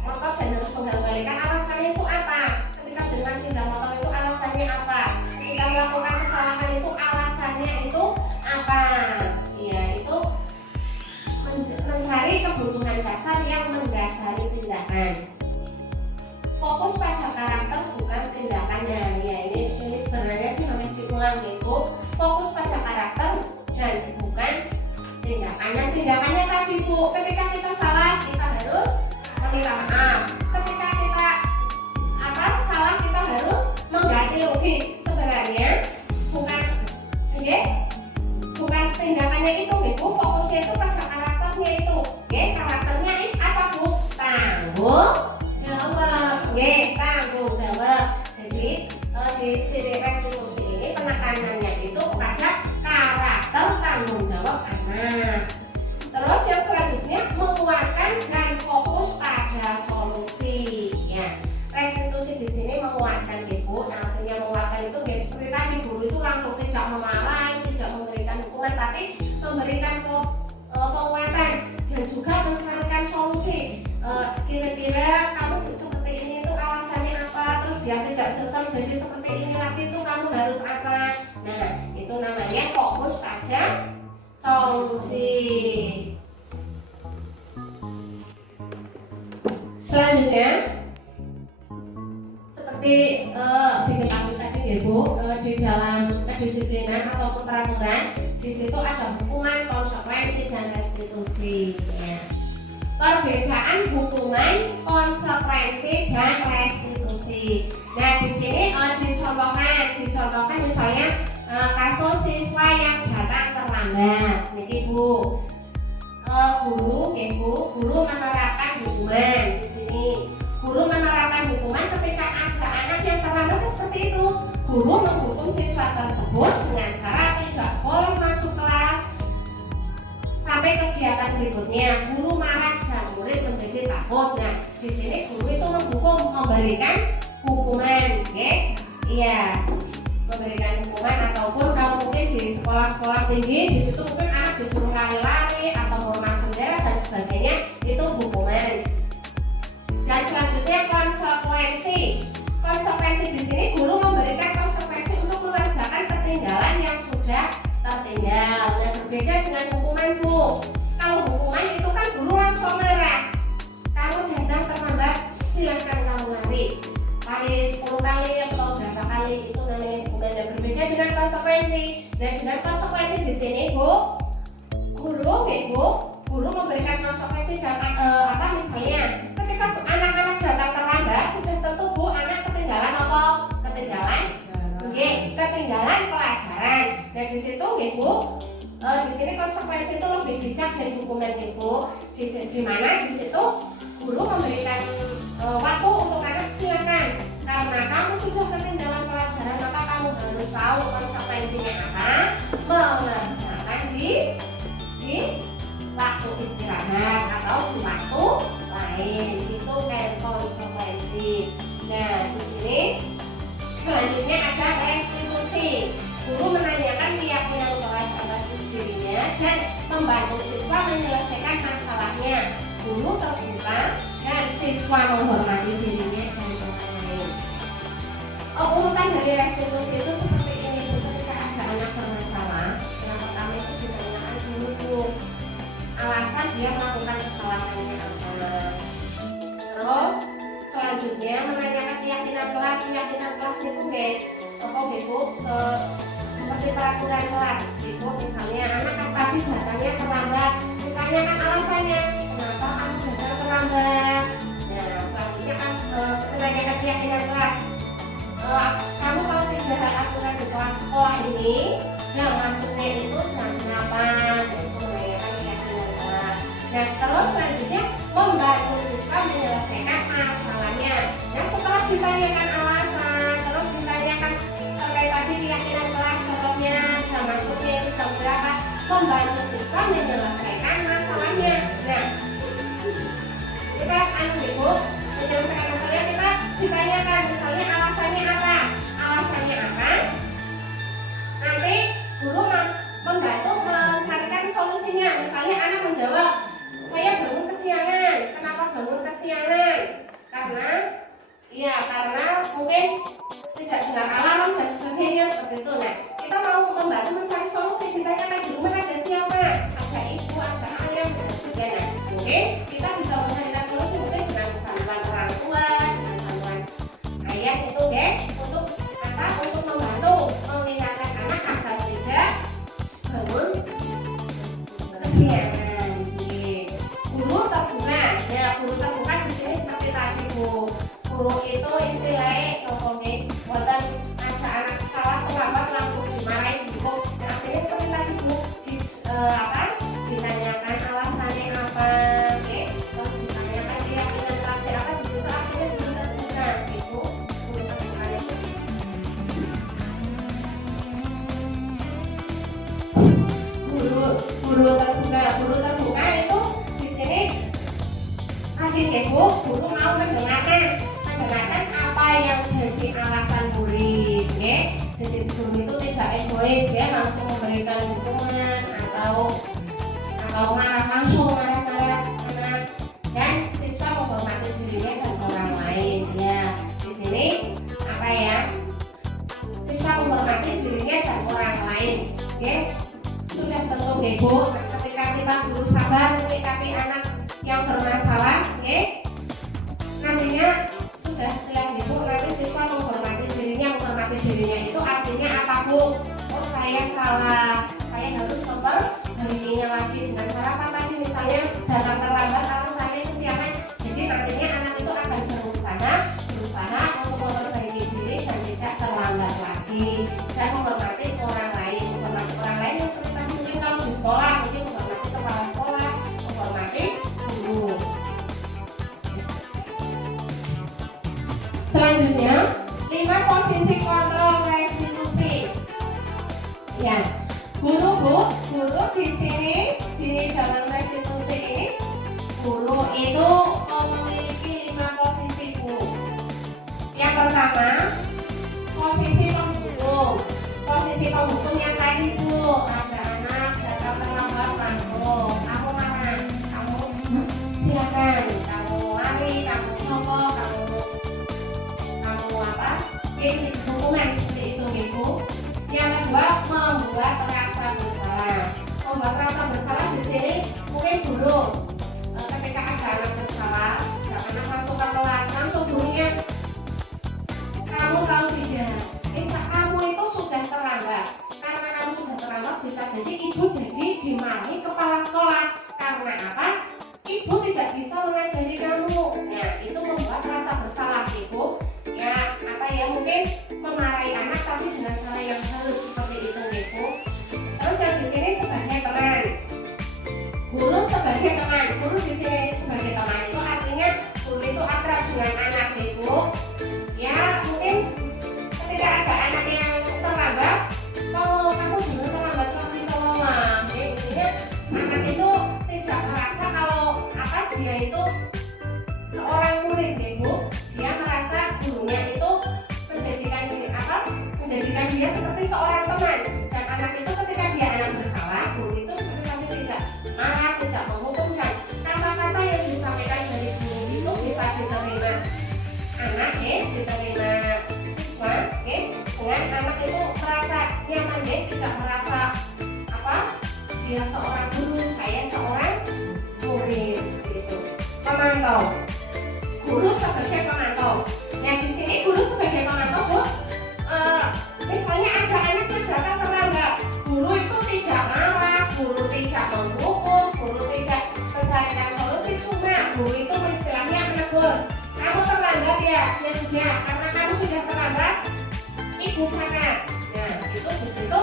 motor dan harus mengembalikan, alasannya itu apa? Ketika jenengan pinjam motor itu alasannya apa? Ketika melakukan kesalahan itu alasannya itu apa? Itu mencari kebutuhan dasar yang mendasari tindakan. Fokus pada karakter bukan tindakannya. Ini sebenarnya sih harus diulang Bu. Fokus pada karakter dan bukan tindakannya. Tindakannya tadi Bu, ketika kita salah kita harus meminta maaf. Ketika kita salah kita harus mengganti rugi. Sebenarnya bukan tindakannya itu Bu. Fokusnya itu pada karakternya itu. Karakternya apa Bu? Tanggung jawab. Jadi di ciri restitusi ini penekanannya itu pada karakter tanggung jawab anak. Terus yang selanjutnya menguatkan dan fokus pada solusi. Restitusi di sini menguatkan Bu. Artinya menguatkan itu seperti tadi guru itu langsung tidak memarahi, tidak memberikan hukuman, tapi memberikan penguatan dan juga mencarikan solusi. Kira-kira kamu seperti ini itu alasannya apa? Terus biar tidak terjadi seperti ini lagi itu kamu harus apa? Nah, itu namanya fokus pada solusi. Selanjutnya seperti diketahui tadi Bu, di dalam kedisiplinan ataupun peraturan di situ ada hukuman, konsekuensi dan restitusi. Perbedaan hukuman, konsekuensi dan restitusi. Nah, di sini dicontohkan misalnya kasus siswa yang datang terlambat. Niki Bu, guru menerapkan hukuman. Di sini guru menerapkan hukuman ketika ada anak yang terlambat seperti itu. Guru menghukum siswa tersebut dengan cara tidak boleh masuk kelas sampai kegiatan berikutnya. Guru marah dan murid menjadi takut. Nah, di sini guru itu memberikan hukuman, memberikan hukuman. Ataupun kalau mungkin di sekolah-sekolah tinggi di situ mungkin anak disuruh lari-lari atau hormat bendera dan sebagainya, itu hukuman. Dan selanjutnya konsekuensi. Konsekuensi di sini guru memberikan konsekuensi untuk mengerjakan ketinggalan yang sudah tertinggal. Nah, berbeda dengan hukuman Bu. Kalau hukuman itu kan guru langsung marah. Kamu datang terlambat, silakan kamu lari 10 kali atau berapa kali, itu namanya hukuman. Dan berbeda dengan konsekuensi. Dan dengan konsekuensi di sini guru memberikan konsekuensi dan misalnya ketika anak-anak datang terlambat sudah tentu Bu anak ketinggalan apa? Ketinggalan pelajaran. Dan di situ Bu, di sini konsekuensi itu lebih bijak dari hukuman Bu. Di mana di situ guru memberikan waktu untuk anak silakan tahu konsekuensinya apa, mengerjakan di waktu istirahat atau di waktu lain. Itu kan konsekuensi. Nah, di sini selanjutnya ada restitusi. Guru menanyakan keyakinan kelas terhadap dirinya dan membantu siswa menyelesaikan masalahnya. Guru terbuka dan siswa menghormati dirinya dan orang lain. Urutan dari restitusi itu seperti ini. Ketika ada anak bermasalah, yang pertama itu ditanyakan dulu alasan dia melakukan kesalahannya apa. Terus selanjutnya menanyakan keyakinan kelas itu seperti peraturan kelas itu. Misalnya anak tadi datangnya terlambat, ditanyakan alasannya kenapa kamu datang terlambat. Nah, selanjutnya kan menanyakan keyakinan kelas. Kamu tahu tidak aturan di kelas sekolah ini jam masuknya itu jam 8. Itu menanyakan keyakinan kelas. Nah, terus selanjutnya membantu siswa menyelesaikan masalahnya. Nah, setelah ditanyakan alasan, terus ditanyakan terkait tadi keyakinan kelas, contohnya jam masuknya itu jam berapa, membantu siswa menyelesaikan masalahnya. Nah, kita menyelesaikan masalahnya, kita ditanyakan misalnya alasannya apa. Nanti guru membantu mencarikan solusinya. Misalnya anak menjawab, saya bangun kesiangan. Kenapa bangun kesiangan? Karena mungkin tidak dengar alarm dan sebagainya seperti itu. Nah, kita mau membantu mencari solusi. Ditanyakan di rumah ada siapa? Ada ibu, ada ayah, dan sebagainya. Mungkin kita bisa mencarikan solusi mungkin dengan bantuan orang tua, dengan bantuan ayah itu untuk apa? Untuk membantu mengingatkan anak agar tidak bangun kesiangan. Guru terbuka. Ya, guru terbuka di sini seperti tadi Bu. Guru itu istilahnya buatan ada anak salah terlambat langsung dimarahi dihukum. Nah, akhirnya seperti tadi Bu, ditanyakan alasannya apa, terus ditanyakan keyakinan kelasnya apa, di situ akhirnya guru terbuka gitu. Guru terbuka itu. Guru terbuka itu di sini tadi Bu, guru mau mendengarkan apa yang jadi alasan murid, jadi guru itu tidak egois, langsung memberikan hukuman atau marah-marah anak, dan siswa menghormati dirinya dan orang lain. Di sini siswa menghormati dirinya dan orang lain. Sudah tentu Bu, ketika kita berusaha menyikapi anak yang bermasalah, nantinya sudah jelas Bu, nanti siswa menghormati dirinya itu artinya apa Bu? Oh, saya salah, saya harus memperbaikinya lagi dengan cara apa tadi, misalnya datang terlambat alasannya kesiangan. Jadi nantinya anak itu akan berusaha untuk memperbaiki diri dan tidak terlambat lagi, dan menghormati orang lain yang seperti tadi mungkin kalau di sekolah mungkin menghormati kepala sekolah, menghormati guru. Selanjutnya 5 posisi kontrol restitusi. Guru di sini di dalam restitusi ini guru itu memiliki 5 posisi Bu. Yang pertama posisi penghukum yang tadi Bu, ada anak datang terlambat langsung kamu marah, kamu silakan, kamu lari, kamu copot, kamu ini hukuman seperti itu Bu. Yang kedua membuat rasa bersalah di sini mungkin guru ketika ada anak bersalah, anak masuk ke kelas langsung gurunya, kamu tahu tidak, kamu itu sudah terlambat. Karena kamu sudah terlambat bisa jadi ibu jadi dimarahi kepala sekolah. Karena apa? Ibu tidak bisa mengajari kamu. Nah, itu membuat rasa bersalah Ibu. Mungkin memarahi anak tapi dengan cara yang halus seperti itu Ibu. Terus yang di sini sebagai teman. Guru sebagai teman. Guru di sini sebagai teman itu artinya guru itu akrab dengan anak Ibu. Mungkin ketika ada anak yang terlambat, diterima siswa, dengan anak itu merasa nyaman, tidak merasa dia seorang guru, saya seorang murid, seperti itu. Pemantau, guru sebagai pemantau. Nah di sini guru sebagai pemantau, Bu, misalnya ada anak yang datang terlambat, guru itu tidak marah, guru tidak menghukum, guru tidak mencarikan solusi, cuma guru itu istilahnya menegur. Kamu terlambat ya, sudah, karena kamu sudah terlambat, ibu catat. Nah itu di situ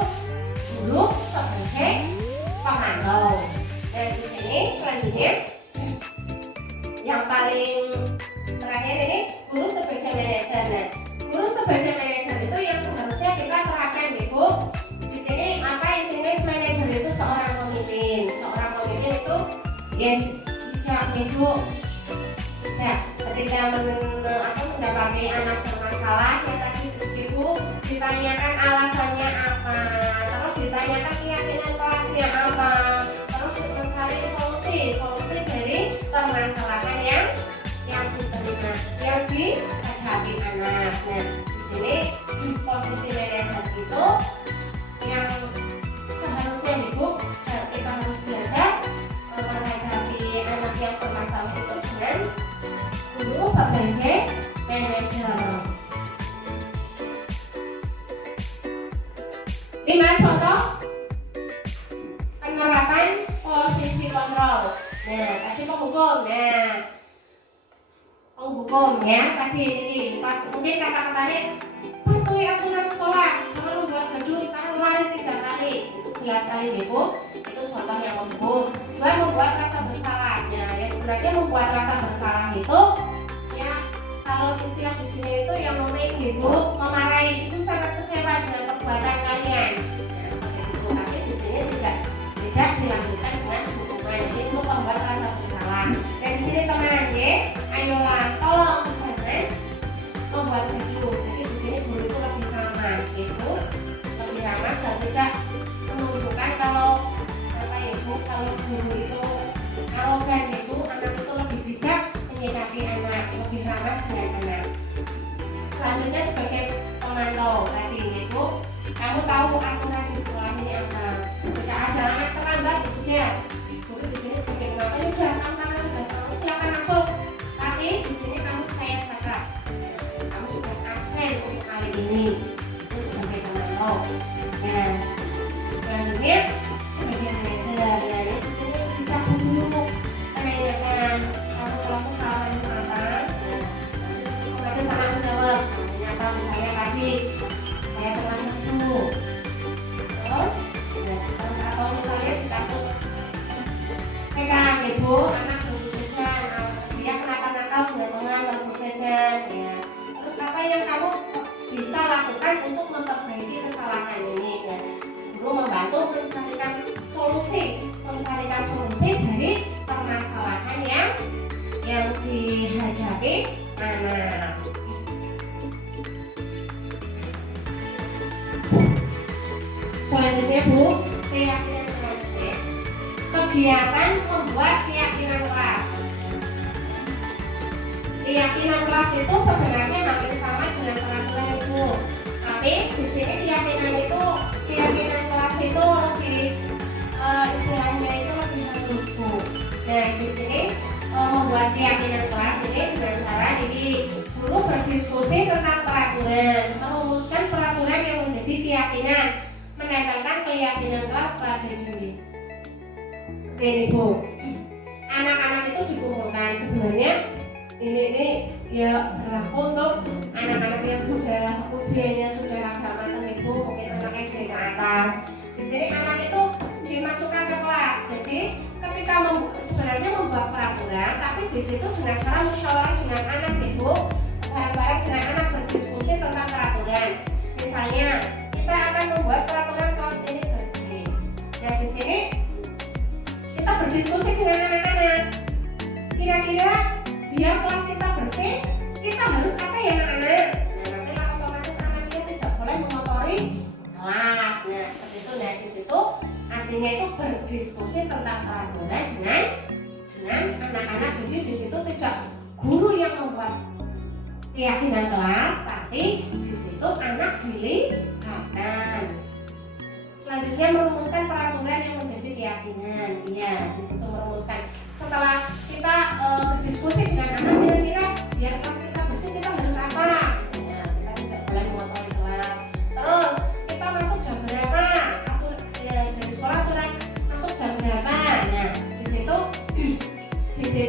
guru sebagai pemantau. Dan di sini selanjutnya yang paling terakhir ini guru sebagai manajer. Nah, guru sebagai manajer itu yang seharusnya kita terapkan, Ibu. Di sini apa intinya manajer itu seorang pemimpin. Seorang pemimpin itu ya bijak, Ibu. Ya, ketika mendapati anak bermasalah, ya tadi Ibu ditanyakan alasannya apa, terus ditanyakan keyakinan kelasnya apa, terus mencari solusi dari permasalahan yang diterima, yang dihadapi anak. Nah, di sini di posisi manajer itu yang seharusnya Ibu kita harus belajar menghadapi anak yang bermasalah itu dengan guru sebagai manajer. 5 contoh penerapan posisi kontrol. Nah, tadi penghukum. Nah, penghukum ya tadi ini mungkin kata-katanya patuhi aturan sekolah, jangan membuat gaduh, sekarang lari 3 kali. Itu jelas sekali Ibu. Itu contoh yang penghukum. 2, membuat rasa bersalah. Nah, ya sebenarnya membuat rasa bersalah itu ya kalau istilah di sini itu yang namanya Ibu memarahi, Ibu sangat kecewa dengan perbuatan kalian. Nah, seperti itu. Tapi di sini tidak dilanjutkan dengan hukuman. Jadi Ibu membuat rasa bersalah. Dan di sini teman, ayolah tolong jangan membuat gaduh. Jadi di sini guru itu lebih ramah, Ibu, lebih ramah dan tidak menunjukkan kalau Ibu kalau guru itu arogan, Ibu, anak itu lebih bijak menyikapi anak, lebih ramah dengan anak. Selanjutnya sebagai pemantau tadi Ibu, kamu tahu aturan di sekolah ini apa. Ketika ada anak terlambat, ya sudah. Guru di sini sebagai pemantau, ya sudah, kamu sudah tahu, silakan masuk. Tapi di sini kamu saya catat, kamu sudah absen untuk kali ini. Itu sebagai pemantau. Nah, selanjutnya sebagai manajer, ya di sini bijak dulu, menanyakan kamu telah kesalahan apa. Nanti sama menjawab, apa misalnya tadi saya terlambat dulu. Terus atau misalnya di kasus TK, Ibu, anak berebut jajan, dia kenapa nakal dengan teman berebut jajan, ya. Terus apa yang kamu bisa lakukan untuk memperbaiki kesalahan ini? Ya. Guru membantu mencarikan solusi dari permasalahan yang dihadapi anak. Selanjutnya Bu, keyakinan kelas. Kegiatan membuat keyakinan kelas. Keyakinan kelas itu sebenarnya hampir sama dengan peraturan Ibu. Tapi di sini keyakinan kelas itu lebih istilahnya itu lebih halus Bu. Nah di sini membuat keyakinan kelas ini dengan cara ini guru berdiskusi tentang peraturan, merumuskan peraturan yang menjadi keyakinan, menempelkan keyakinan kelas pada diri. Ini Bu, anak-anak itu dikumpulkan. Sebenarnya ini ya berlaku untuk anak-anak yang sudah usianya sudah agak matang Ibu, mungkin anak SD ke atas. Di sini anak itu dimasukkan ke kelas. Jadi ketika sebenarnya membuat peraturan, tapi di situ dengan cara musyawarah dengan anak Ibu, bareng-bareng dengan anak berdiskusi tentang peraturan. Misalnya kita akan membuat peraturan kelas ini bersih. Nah di sini kita berdiskusi dengan anak-anak. Kira-kira biar kelas kita bersih, kita harus apa ya anak-anak? Nah nanti otomatis anaknya tidak boleh mengotori kelas. Nah seperti itu. Nah di situ artinya itu berdiskusi tentang peraturan dengan anak-anak. Jadi di situ tidak guru yang membuat keyakinan kelas, tapi di situ anak dilibatkan. Selanjutnya merumuskan peraturan yang menjadi keyakinan. Ya, di situ merumuskan. Setelah kita berdiskusi dengan anak, kira-kira biar kelas kita bersih kita harus apa? Ya, kita tidak boleh mengotori kelas. Terus kita masuk jam berapa? Dari sekolah aturan masuk jam berapa? Nah, di situ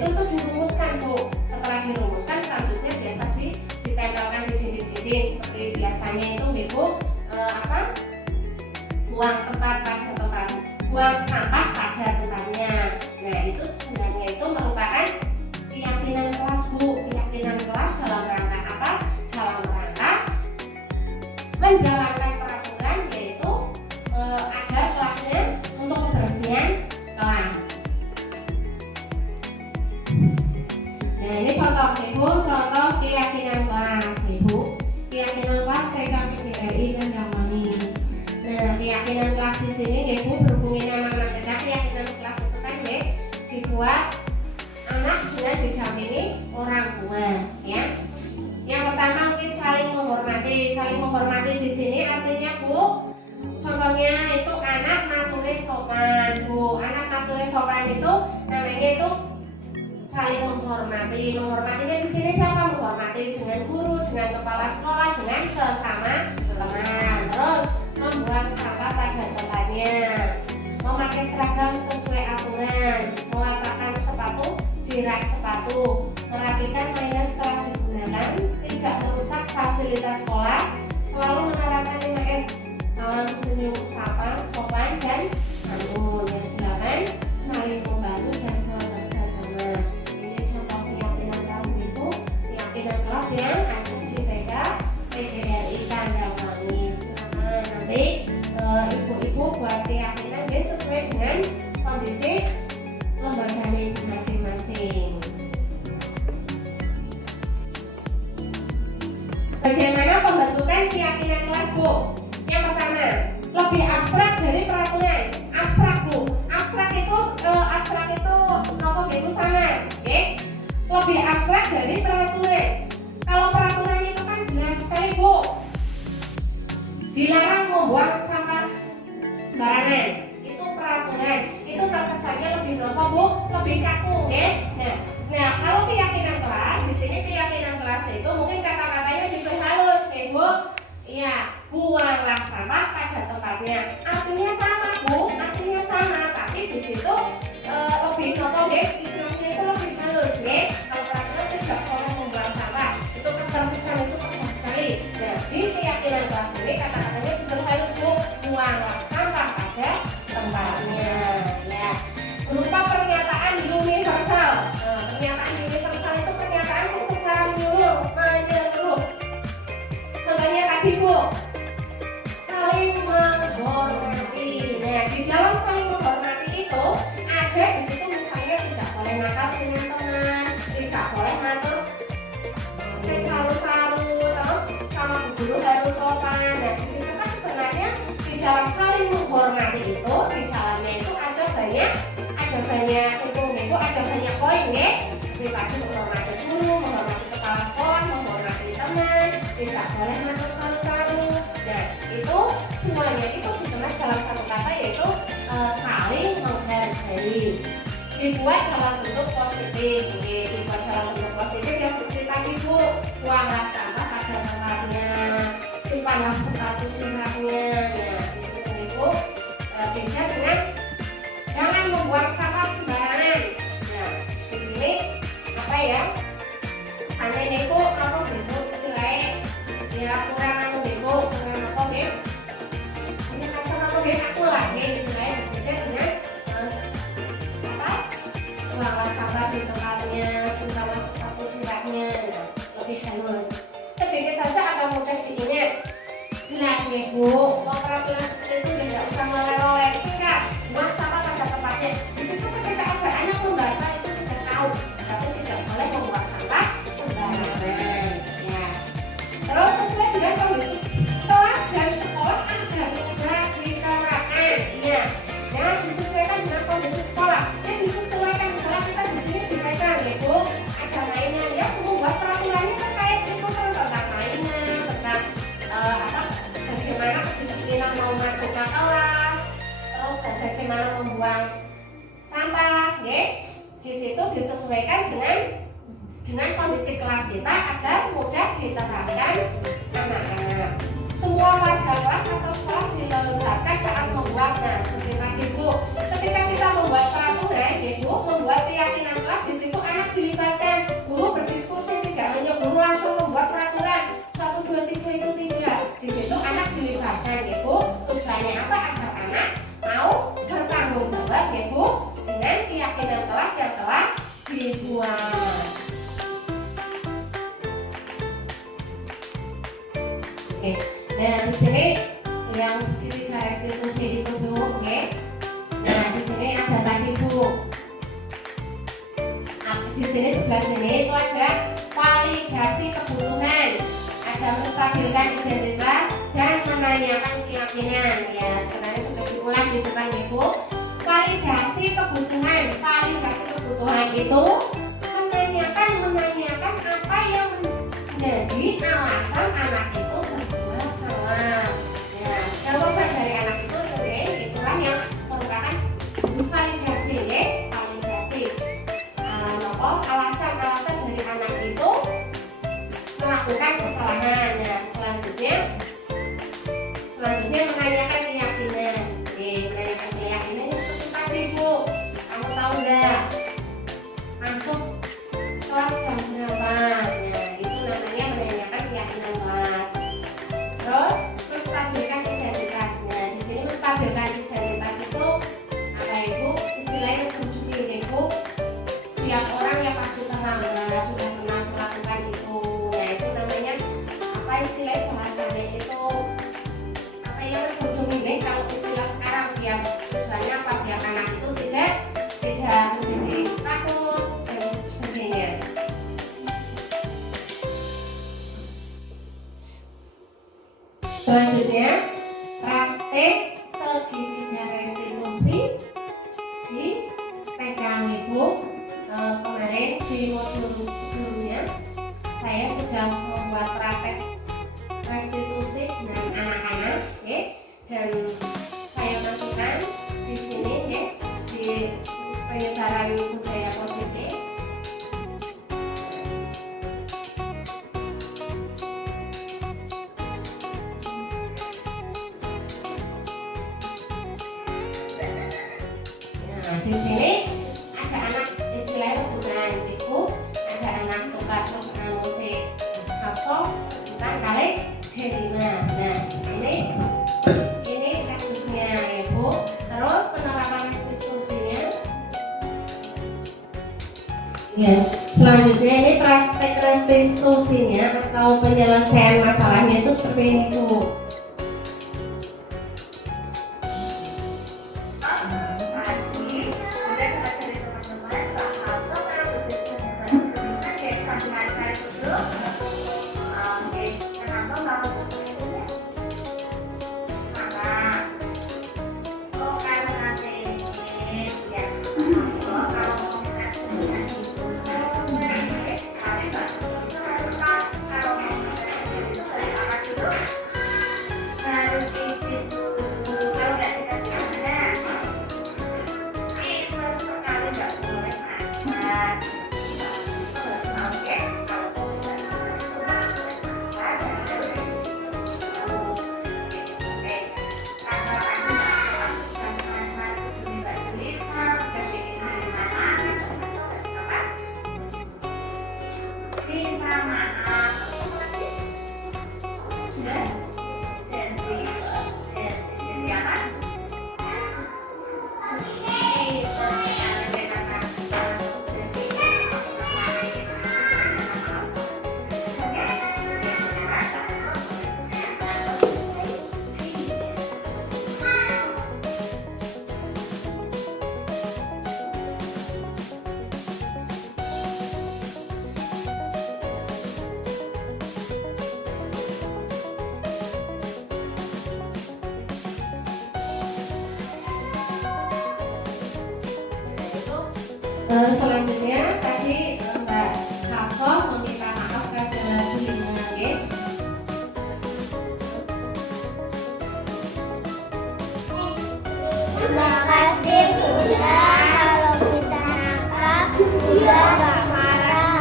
tuh dirumuskan Bu. Setelah dirumuskan, selanjutnya biasa ditempelkan di dinding-dinding seperti biasanya itu Ibu buang sampah pada tempatnya. Nah, itu sebenarnya itu merupakan keyakinan kelas Bu. Keyakinan kelas dalam rangka apa? Dalam rangka menjalankan peraturan, yaitu agar kelasnya untuk kebersihan kelas. Nah, ini contoh Ibu, contoh keyakinan kelas Ibu. Keyakinan kelas TKPBRI Kendamani. Nah, keyakinan kelas di sini Ibu berhubungan anak-anak kita. Keyakinan kelas itu kan dibuat anak dengan didampingi orang tua, ya. Yang pertama mungkin saling menghormati. Saling menghormati di sini artinya Bu, contohnya itu anak nature sopan Bu. Anak nature sopan itu namanya itu saling menghormati. Menghormatinya di sini siapa? Menghormati dengan guru, dengan kepala sekolah, dengan sesama teman. Terus membuang sampah pada tempatnya, memakai seragam sesuai aturan, meletakkan sepatu di rak sepatu, merapikan mainan setelah digunakan, tidak merusak fasilitas sekolah, selalu menerapkan 5S, salam senyum sapa, sopan dan santun. Yang 8, saling membantu dan bekerja sama. Ini contoh keyakinan kelas Ibu, keyakinan kelas yang ada di TK PGRI Kendamani. Silakan nanti ibu-ibu buat keyakinan dia sesuai dengan kondisi lembaganya masing-masing. Bagaimana pembentukan keyakinan kelas Bu? Yang pertama, lebih abstrak dari peraturan. Abstrak Bu. Abstrak itu nopo itu sama, oke? Lebih abstrak dari peraturan. Kalau peraturan itu kan jelas sekali Bu. Dilarang membuang sampah sembarangan. Itu peraturan. Itu terkesannya lebih nopo Bu, lebih kaku, ya. Nah, kalau keyakinan kelas, di sini keyakinan kelas itu mungkin kata-katanya diperhalus, ya Bu. Iya, buanglah sampah pada tempatnya. Artinya sama Bu, artinya sama, tapi di situ lebih nopo guys, istilahnya itu lebih halus, ya. Kalau peraturan tidak boleh membuang sampah, itu terkesan itu tegas sekali. Nah, di keyakinan kelas ini kata-katanya diperhalus Bu, buanglah sampah pada tempatnya, ya. Berupa pernyataan universal. Pernyataan universal itu pernyataan yang secara menyeluruh. Contohnya tadi Bu, saling menghormati. Nah, di dalam saling menghormati itu ada di situ misalnya tidak boleh nakal dengan teman, tidak boleh ngatur saru-saru, terus sama guru harus sopan. Nah, di situ kan sebenarnya di dalam saling menghormati itu, di dalamnya itu ada banyak itu ada banyak poin, ya. Seperti tadi menghormati guru, menghormati kepala sekolah, menghormati teman, tidak boleh ngatur saru-saru. Nah, itu semuanya itu ditulis dalam satu kata, yaitu saling menghargai. Dibuat dalam bentuk positif, dibuat dalam bentuk positif ya seperti tadi Bu, buanglah sampah pada tempatnya, simpanlah sepatu di raknya. Nah, di situ Ibu beda dengan jangan membuang sampah sembarangan. Nah, di sini apa ya? Ane Ibu apa Ibu cerai ya kurang Ibu kurang apa nggih? Ini kasar apa nggih aku lah nggih cerai beda dengan buanglah sampah di tempatnya, simpanlah sepatu di raknya. Nah, lebih halus. Sedikit saja agar mudah diingat. Jelas nih Bu, peraturan seperti itu tidak usah meleleh-leleh, tidak. Buang sampah pada tempatnya. Di situ ketika ada anak membaca itu sudah tahu, berarti tidak boleh membuang sampah sembarangan. Ya. Terus sesuai dengan kondisi kelas dan sekolah agar mudah diterapkan. Iya. Ya, disesuaikan dengan kondisi sekolah. Ya, disesuaikan misalnya kita di sini di TK, ya Bu, ada mainan ya, membuat peraturannya terkait itu kelas kita agar mudah diterapkan anak-anak. Semua warga kelas atau sekolah dilemparkan saat membuat. Nah, seperti tadi Bu, ketika kita membuat peraturan, Bu, membuat keyakinan kelas, di situ anak dilibatkan. Guru berdiskusi, tidak hanya guru langsung membuat peraturan 1, 2, 3 itu tidak. Di situ anak dilibatkan, Bu. Tujuannya apa? Agar anak mau bertanggung jawab, Bu, dengan keyakinan kelas yang telah dibuat. Oke. Nah, di sini yang segitiga restitusi itu Bu, oke. Nah, di sini ada tadi Bu. Di sini sebelah sini itu ada validasi kebutuhan, ada menstabilkan identitas dan menanyakan keyakinan. Ya, sebenarnya sudah diulang di depan Ibu. Validasi kebutuhan itu menanyakan apa yang menjadi alasan anak itu berbuat salah. Ya, jawaban dari anak itu itulah yang merupakan validasi, ya. Alasan-alasan dari anak itu melakukan kesalahan. Nah, selanjutnya menanyakan keyakinan. Menanyakan keyakinan itu seperti tadi Bu. Kamu tahu nggak masuk kelas jam berapa? Nah, itu namanya menanyakan keyakinan kelas. Terus menstabilkan identitas. Nah, di sini menstabilkan identitas itu apa Ibu? Istilahnya terjadi Ibu. Setiap orang yang pasti terlambat sudah pernah melakukan itu. Nah, itu namanya apa istilah bahasanya itu apa yang terjadi kalau istilah sekarang biar tujuannya apa biar anak itu tidak menjadi takut dan sebagainya. Selanjutnya praktek segitiga restitusi di TKM Ibu. Kemarin di modul sebelumnya saya sudah membuat praktek restitusi dengan anak-anak, dan saya masukkan di sini, di penyebaran budaya positif. Nah, di sini ada anak istilahnya rebutan Ibu, ada anak tukar musik Hafsong tentang kali D5. Nah, ini kasusnya Ibu. Terus penerapan restitusinya. Ya, selanjutnya ini praktek restitusinya atau penyelesaian masalahnya itu seperti ini Bu. Selanjutnya tadi Mbak Hafsah meminta maaf kepada dirinya, Terima kasih Bunda, kalau kita nakal Bunda gak marah.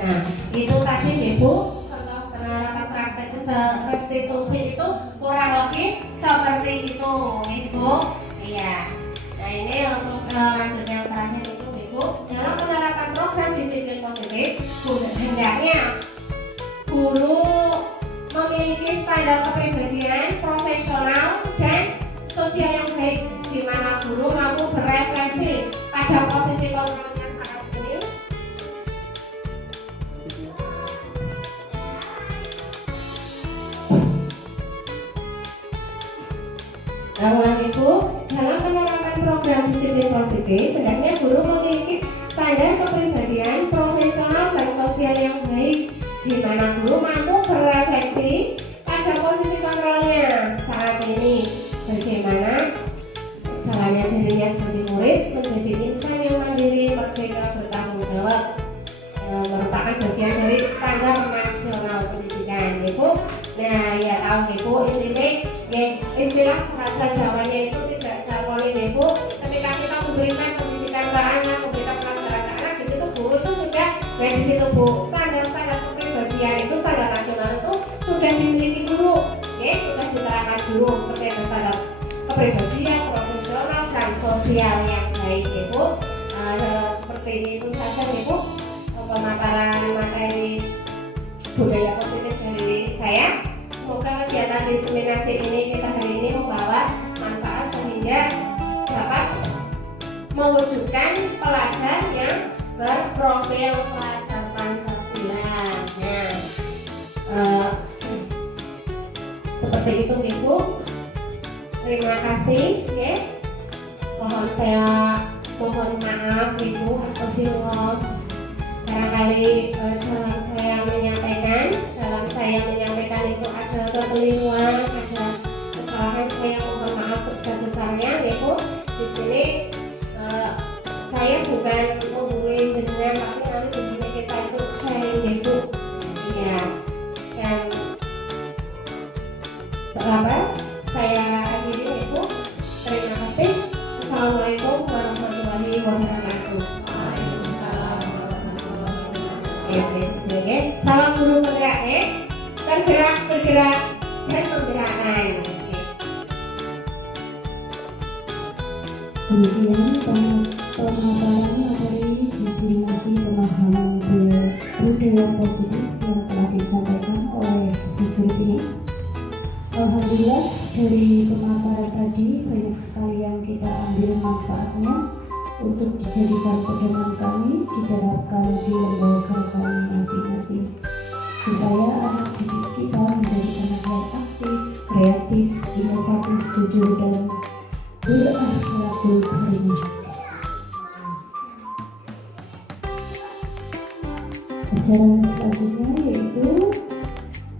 Nah, itu tadi Ibu contoh penerapan praktek restitusi itu kurang lebih seperti itu, Ibu. Iya. Nah, ini untuk lanjut yang terakhir itu, Ibu. Dalam penerapan program disiplin positif, hendaknya guru memiliki standar kepribadian profesional dan sosial yang baik, di mana guru mampu berefleksi pada posisi kontrolnya saat ini. Ulang Ibu, dalam penerapan program disiplin positif, hendaknya guru memiliki standar kepribadian profesional dan sosial yang baik, di mana guru mampu berefleksi pada posisi kontrolnya saat ini, bagaimana jalannya dirinya sebagai murid menjadi insan yang mandiri, merdeka, bertanggung jawab, merupakan bagian dari standar nasional pendidikan, Ibu. Nah, ya tahu Ibu, istilah bahasa Jawanya itu tidak jargonin, Ibu. Ketika kita memberikan pendidikan ke anak, memberikan pelajaran ke anak, di situ guru itu sudah, nah di situ Bu, standar kepribadian itu, standar nasional itu sudah dimiliki guru, ya, sudah diterapkan guru seperti ada standar kepribadian, profesional dan sosial yang baik, Ibu. Seperti itu saja, Ibu, pemaparan materi budaya positif dari saya. Semoga kegiatan diseminasi ini kita hari ini membawa manfaat sehingga dapat mewujudkan pelajar yang berprofil pelajar Pancasila. Nah, seperti itu, Ibu. Terima kasih, ya. Mohon maaf, Ibu. Astagfirullah. Barangkali dalam saya menyampaikan itu ada kekeliruan, ada kesalahan, saya mohon maaf sebesar-besarnya, Ibu. Di sini saya bukan menggurui jenengan, tapi nanti di sini kita itu sharing, Ibu. Iya. Dan saya akhiri, Ibu. Terima kasih. Assalamualaikum warahmatullahi wabarakatuh. Salam guru penggerak, ya. Bergerak, dan menggerakkan. Demikian pemaparan materi diseminasi pemahaman budaya positif yang telah disampaikan oleh Bu Surtini. Alhamdulillah, dari pemaparan tadi banyak sekali yang kita ambil manfaatnya untuk dijadikan pedoman kami, diterapkan di lembaga kami masing-masing, supaya anak didik kita menjadi anak yang aktif, kreatif, inovatif, jujur, dan berakhlakul karimah. Acara selanjutnya yaitu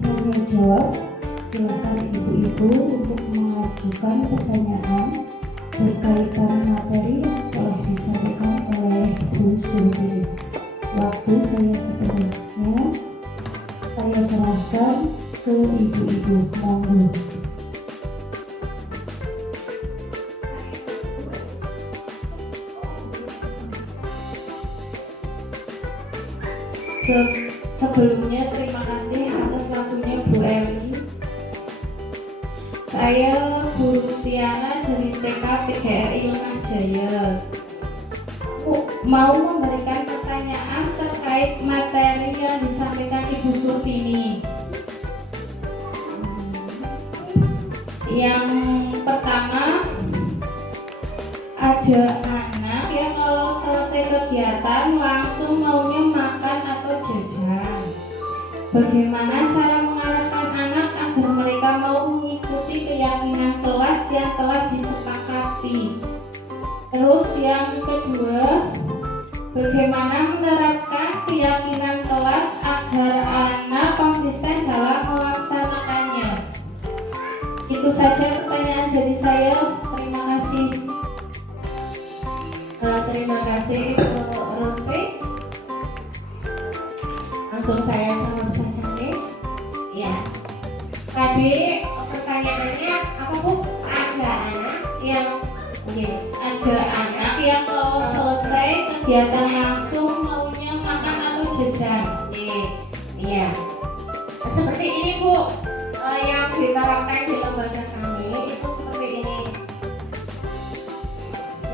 tanya jawab. Silakan ibu-ibu untuk mengajukan pertanyaan berkaitan materi yang telah disampaikan oleh Bu Surtini. Waktu saya sepenuhnya saya serahkan ke ibu-ibu. Monggo. Sebelumnya terima kasih atas waktunya Bu Emi. Saya Bu Rustiana dari TK PGRI Lemah Jaya. Mau memberikan pertanyaan terkait materi yang disampaikan Ibu Surtini. Yang pertama, ada anak yang kalau selesai kegiatan langsung maunya makan atau jajan. Bagaimana cara mengarahkan anak agar mereka mau mengikuti keyakinan kelas yang telah disepakati? Terus yang kedua, bagaimana menerapkan keyakinan kelas agar anak konsisten dalam melaksanakannya? Itu saja pertanyaan dari saya. Terima kasih. Terima kasih Bu Rusti. Langsung saya jawab saja, nih. Ya. Tadi pertanyaannya apa, Bu? Ada anak yang kalau selesai kegiatan langsung maunya makan atau jajan.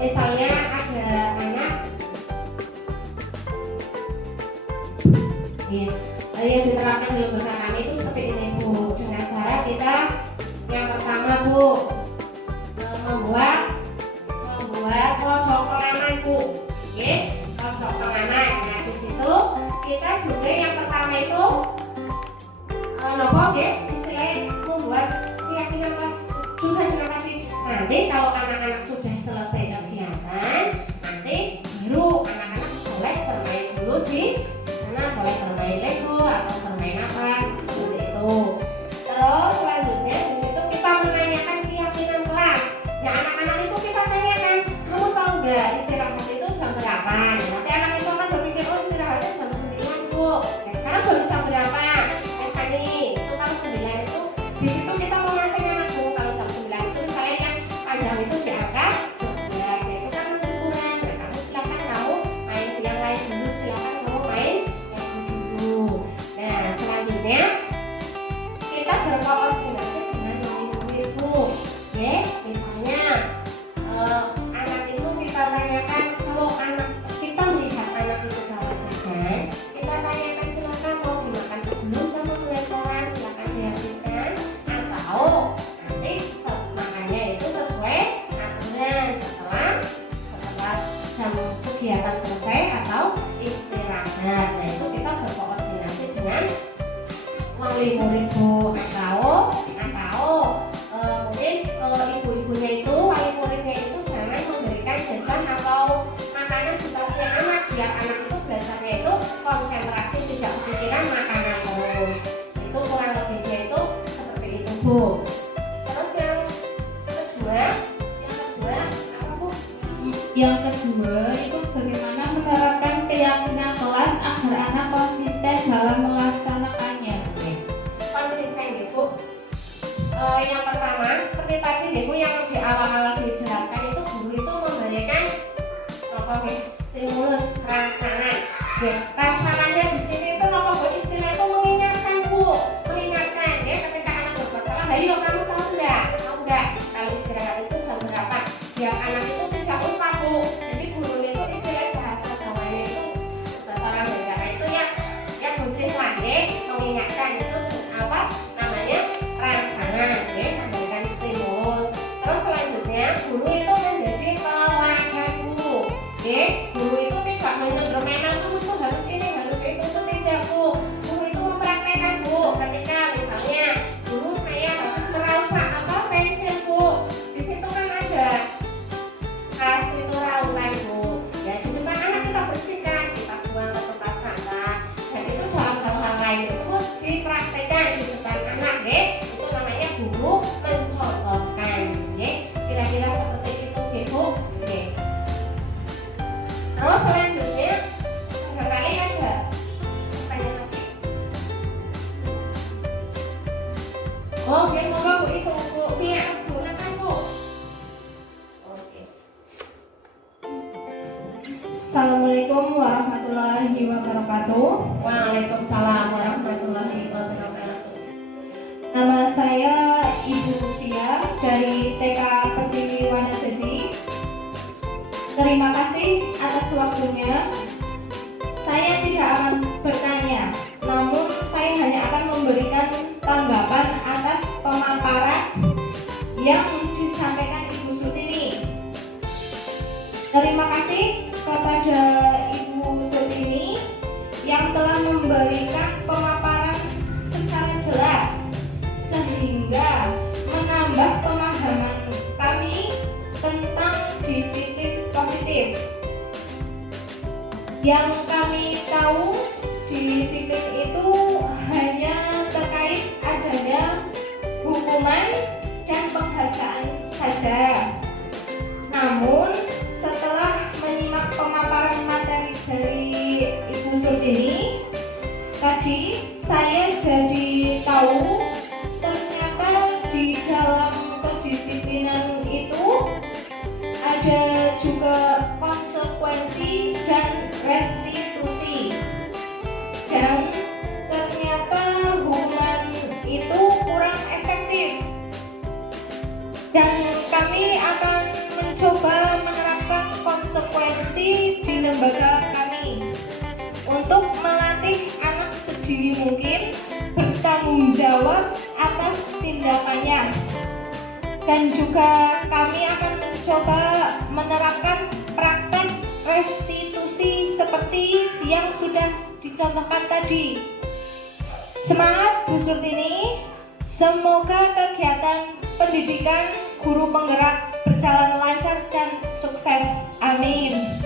misalnya ada anak ya, yang diterapkan di lembaga kami itu seperti ini Bu, dengan cara kita yang pertama Bu membuat pojok pengaman Bu, pojok pengaman. Nah di situ kita juga yang pertama itu istilahnya membuat keyakinan juga dengan tadi. Nanti kalau anak-anak sudah selesai kegiatan, nanti baru anak-anak boleh bermain dulu di sana, boleh bermain Lego atau bermain apa seperti itu. Terus selanjutnya di situ kita menanyakan keyakinan kelas. Ya anak-anak itu kita tanyakan, kamu tahu nggak istirahat itu jam berapa? Ya, nanti anak itu akan berpikir, oh istirahatnya jam 9 Bu. Ya sekarang baru jam berapa? Itu kalau 9 itu di situ kita memancing anak Bu. Kalau jam 9 itu misalnya yang panjang itu diangkat 12, ya itu kan masih kurang. Nah, kamu silakan kamu main yang lain dulu, silakan kamu main yang dulu. Nah selanjutnya kita berkoordinasi dengan murid-murid Bu. Misalnya anak itu kita tanyakan, kalau anak kita melihat anak itu bawa jajan, kita tanyakan silakan mau dimakan sebelum jam 12 silakan dihabiskan, atau nanti makannya itu sesuai aturan setelah jam kegiatan selesai atau istirahat. Nah itu kita berkoordinasi dengan wali murid Bu, atau mungkin ibu-ibunya itu, wali muridnya itu jangan memberikan jajan atau makanan di tasnya anak, biar anak itu belajarnya itu konsentrasi, tidak kepikiran makanan terus. Itu kurang lebihnya itu seperti itu Bu. Terus yang kedua apa Bu? Yang kedua itu bagaimana menerapkan keyakinan kelas agar anak konsisten dalam melaksanakannya. Konsisten ya Bu. Yang pertama seperti tadi Bu yang di awal-awal dijelaskan itu guru itu memberikan stimulus rangsangan. Rangsangannya di sini itu istilah itu mengingatkan Bu, mengingatkan ketika anak berbuat salah, ayo kamu tahu nggak kalau istirahat itu jam berapa, biar anak itu tidak lupa Bu. Jadi guru itu istilah bahasa Jawanya itu, bahasa orang Jawa itu yang bucin lagi mengingatkan itu apa namanya rangsangan, memberikan stimulus. Terus selanjutnya guru itu menjadi teladan Bu. Guru itu tidak menyuruh memang kamu tuh harus ini harus itu tidak Bu. Guru itu mempraktekkan Bu. Ketika misalnya guru saya harus meraucak pensil Bu, di situ kan ada kasih itu rautan Bu. Ya di depan anak kita bersihkan, kita buang ke tempat sampah. Dan itu dalam hal-hal lain itu dipraktekkan di depan anak itu namanya guru mencontohkan. Kira-kira seperti itu Bu. Terus selanjutnya barangkali ada pertanyaan lagi. Monggo Bu Ibu, gunakan Bu. Oke. Assalamualaikum warahmatullahi wabarakatuh. Waalaikumsalam warahmatullahi wabarakatuh. Nama saya Ibu Tia dari TK Pertiwi Wanadadi. Terima kasih atas waktunya. Saya tidak akan bertanya, namun saya hanya akan memberikan tanggapan atas pemaparan yang disampaikan Ibu Surtini. Terima kasih kepada Ibu Surtini yang telah memberikan pemaparan secara jelas sehingga menambah pemahaman kami tentang disiplin positif. Yang kami tahu disiplin itu hanya terkait adanya hukuman dan penghargaan saja. Namun setelah menyimak pemaparan materi dari Ibu Surtini tadi, saya jadi tahu ternyata di dalam kedisiplinan itu ada juga konsekuensi dan restitusi, dan ternyata hukuman itu kurang efektif, dan kami akan mencoba menerapkan lembaga kami untuk melatih anak sedini mungkin bertanggung jawab atas tindakannya. Dan juga kami akan mencoba menerapkan praktek restitusi seperti yang sudah dicontohkan tadi. Semangat Bu Surtini, semoga kegiatan pendidikan guru penggerak berjalan lancar dan sukses. Amin.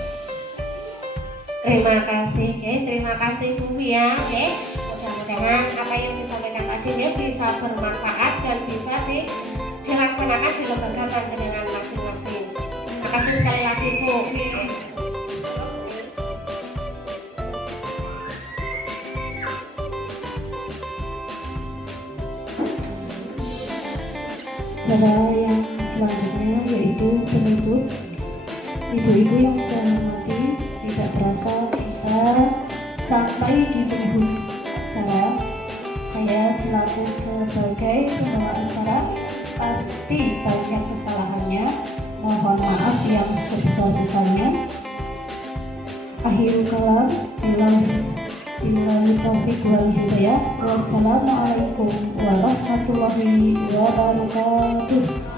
Terima kasih, terima kasih Bu ya. Mudah-mudahan apa yang disampaikan tadi bisa bermanfaat dan bisa dilaksanakan di lembaga panjenengan masing-masing. Terima kasih sekali lagi Bu. Cara yang selanjutnya yaitu penutup. Ibu-ibu yang saya hormati, tidak terasa kita sampai di penghujung acara. Saya selaku sebagai pembawa acara pasti banyak kesalahannya. Mohon maaf yang sebesar-besarnya. Akhirul kalam, billahi taufiq wal hidayah. Wassalamualaikum warahmatullahi wabarakatuh.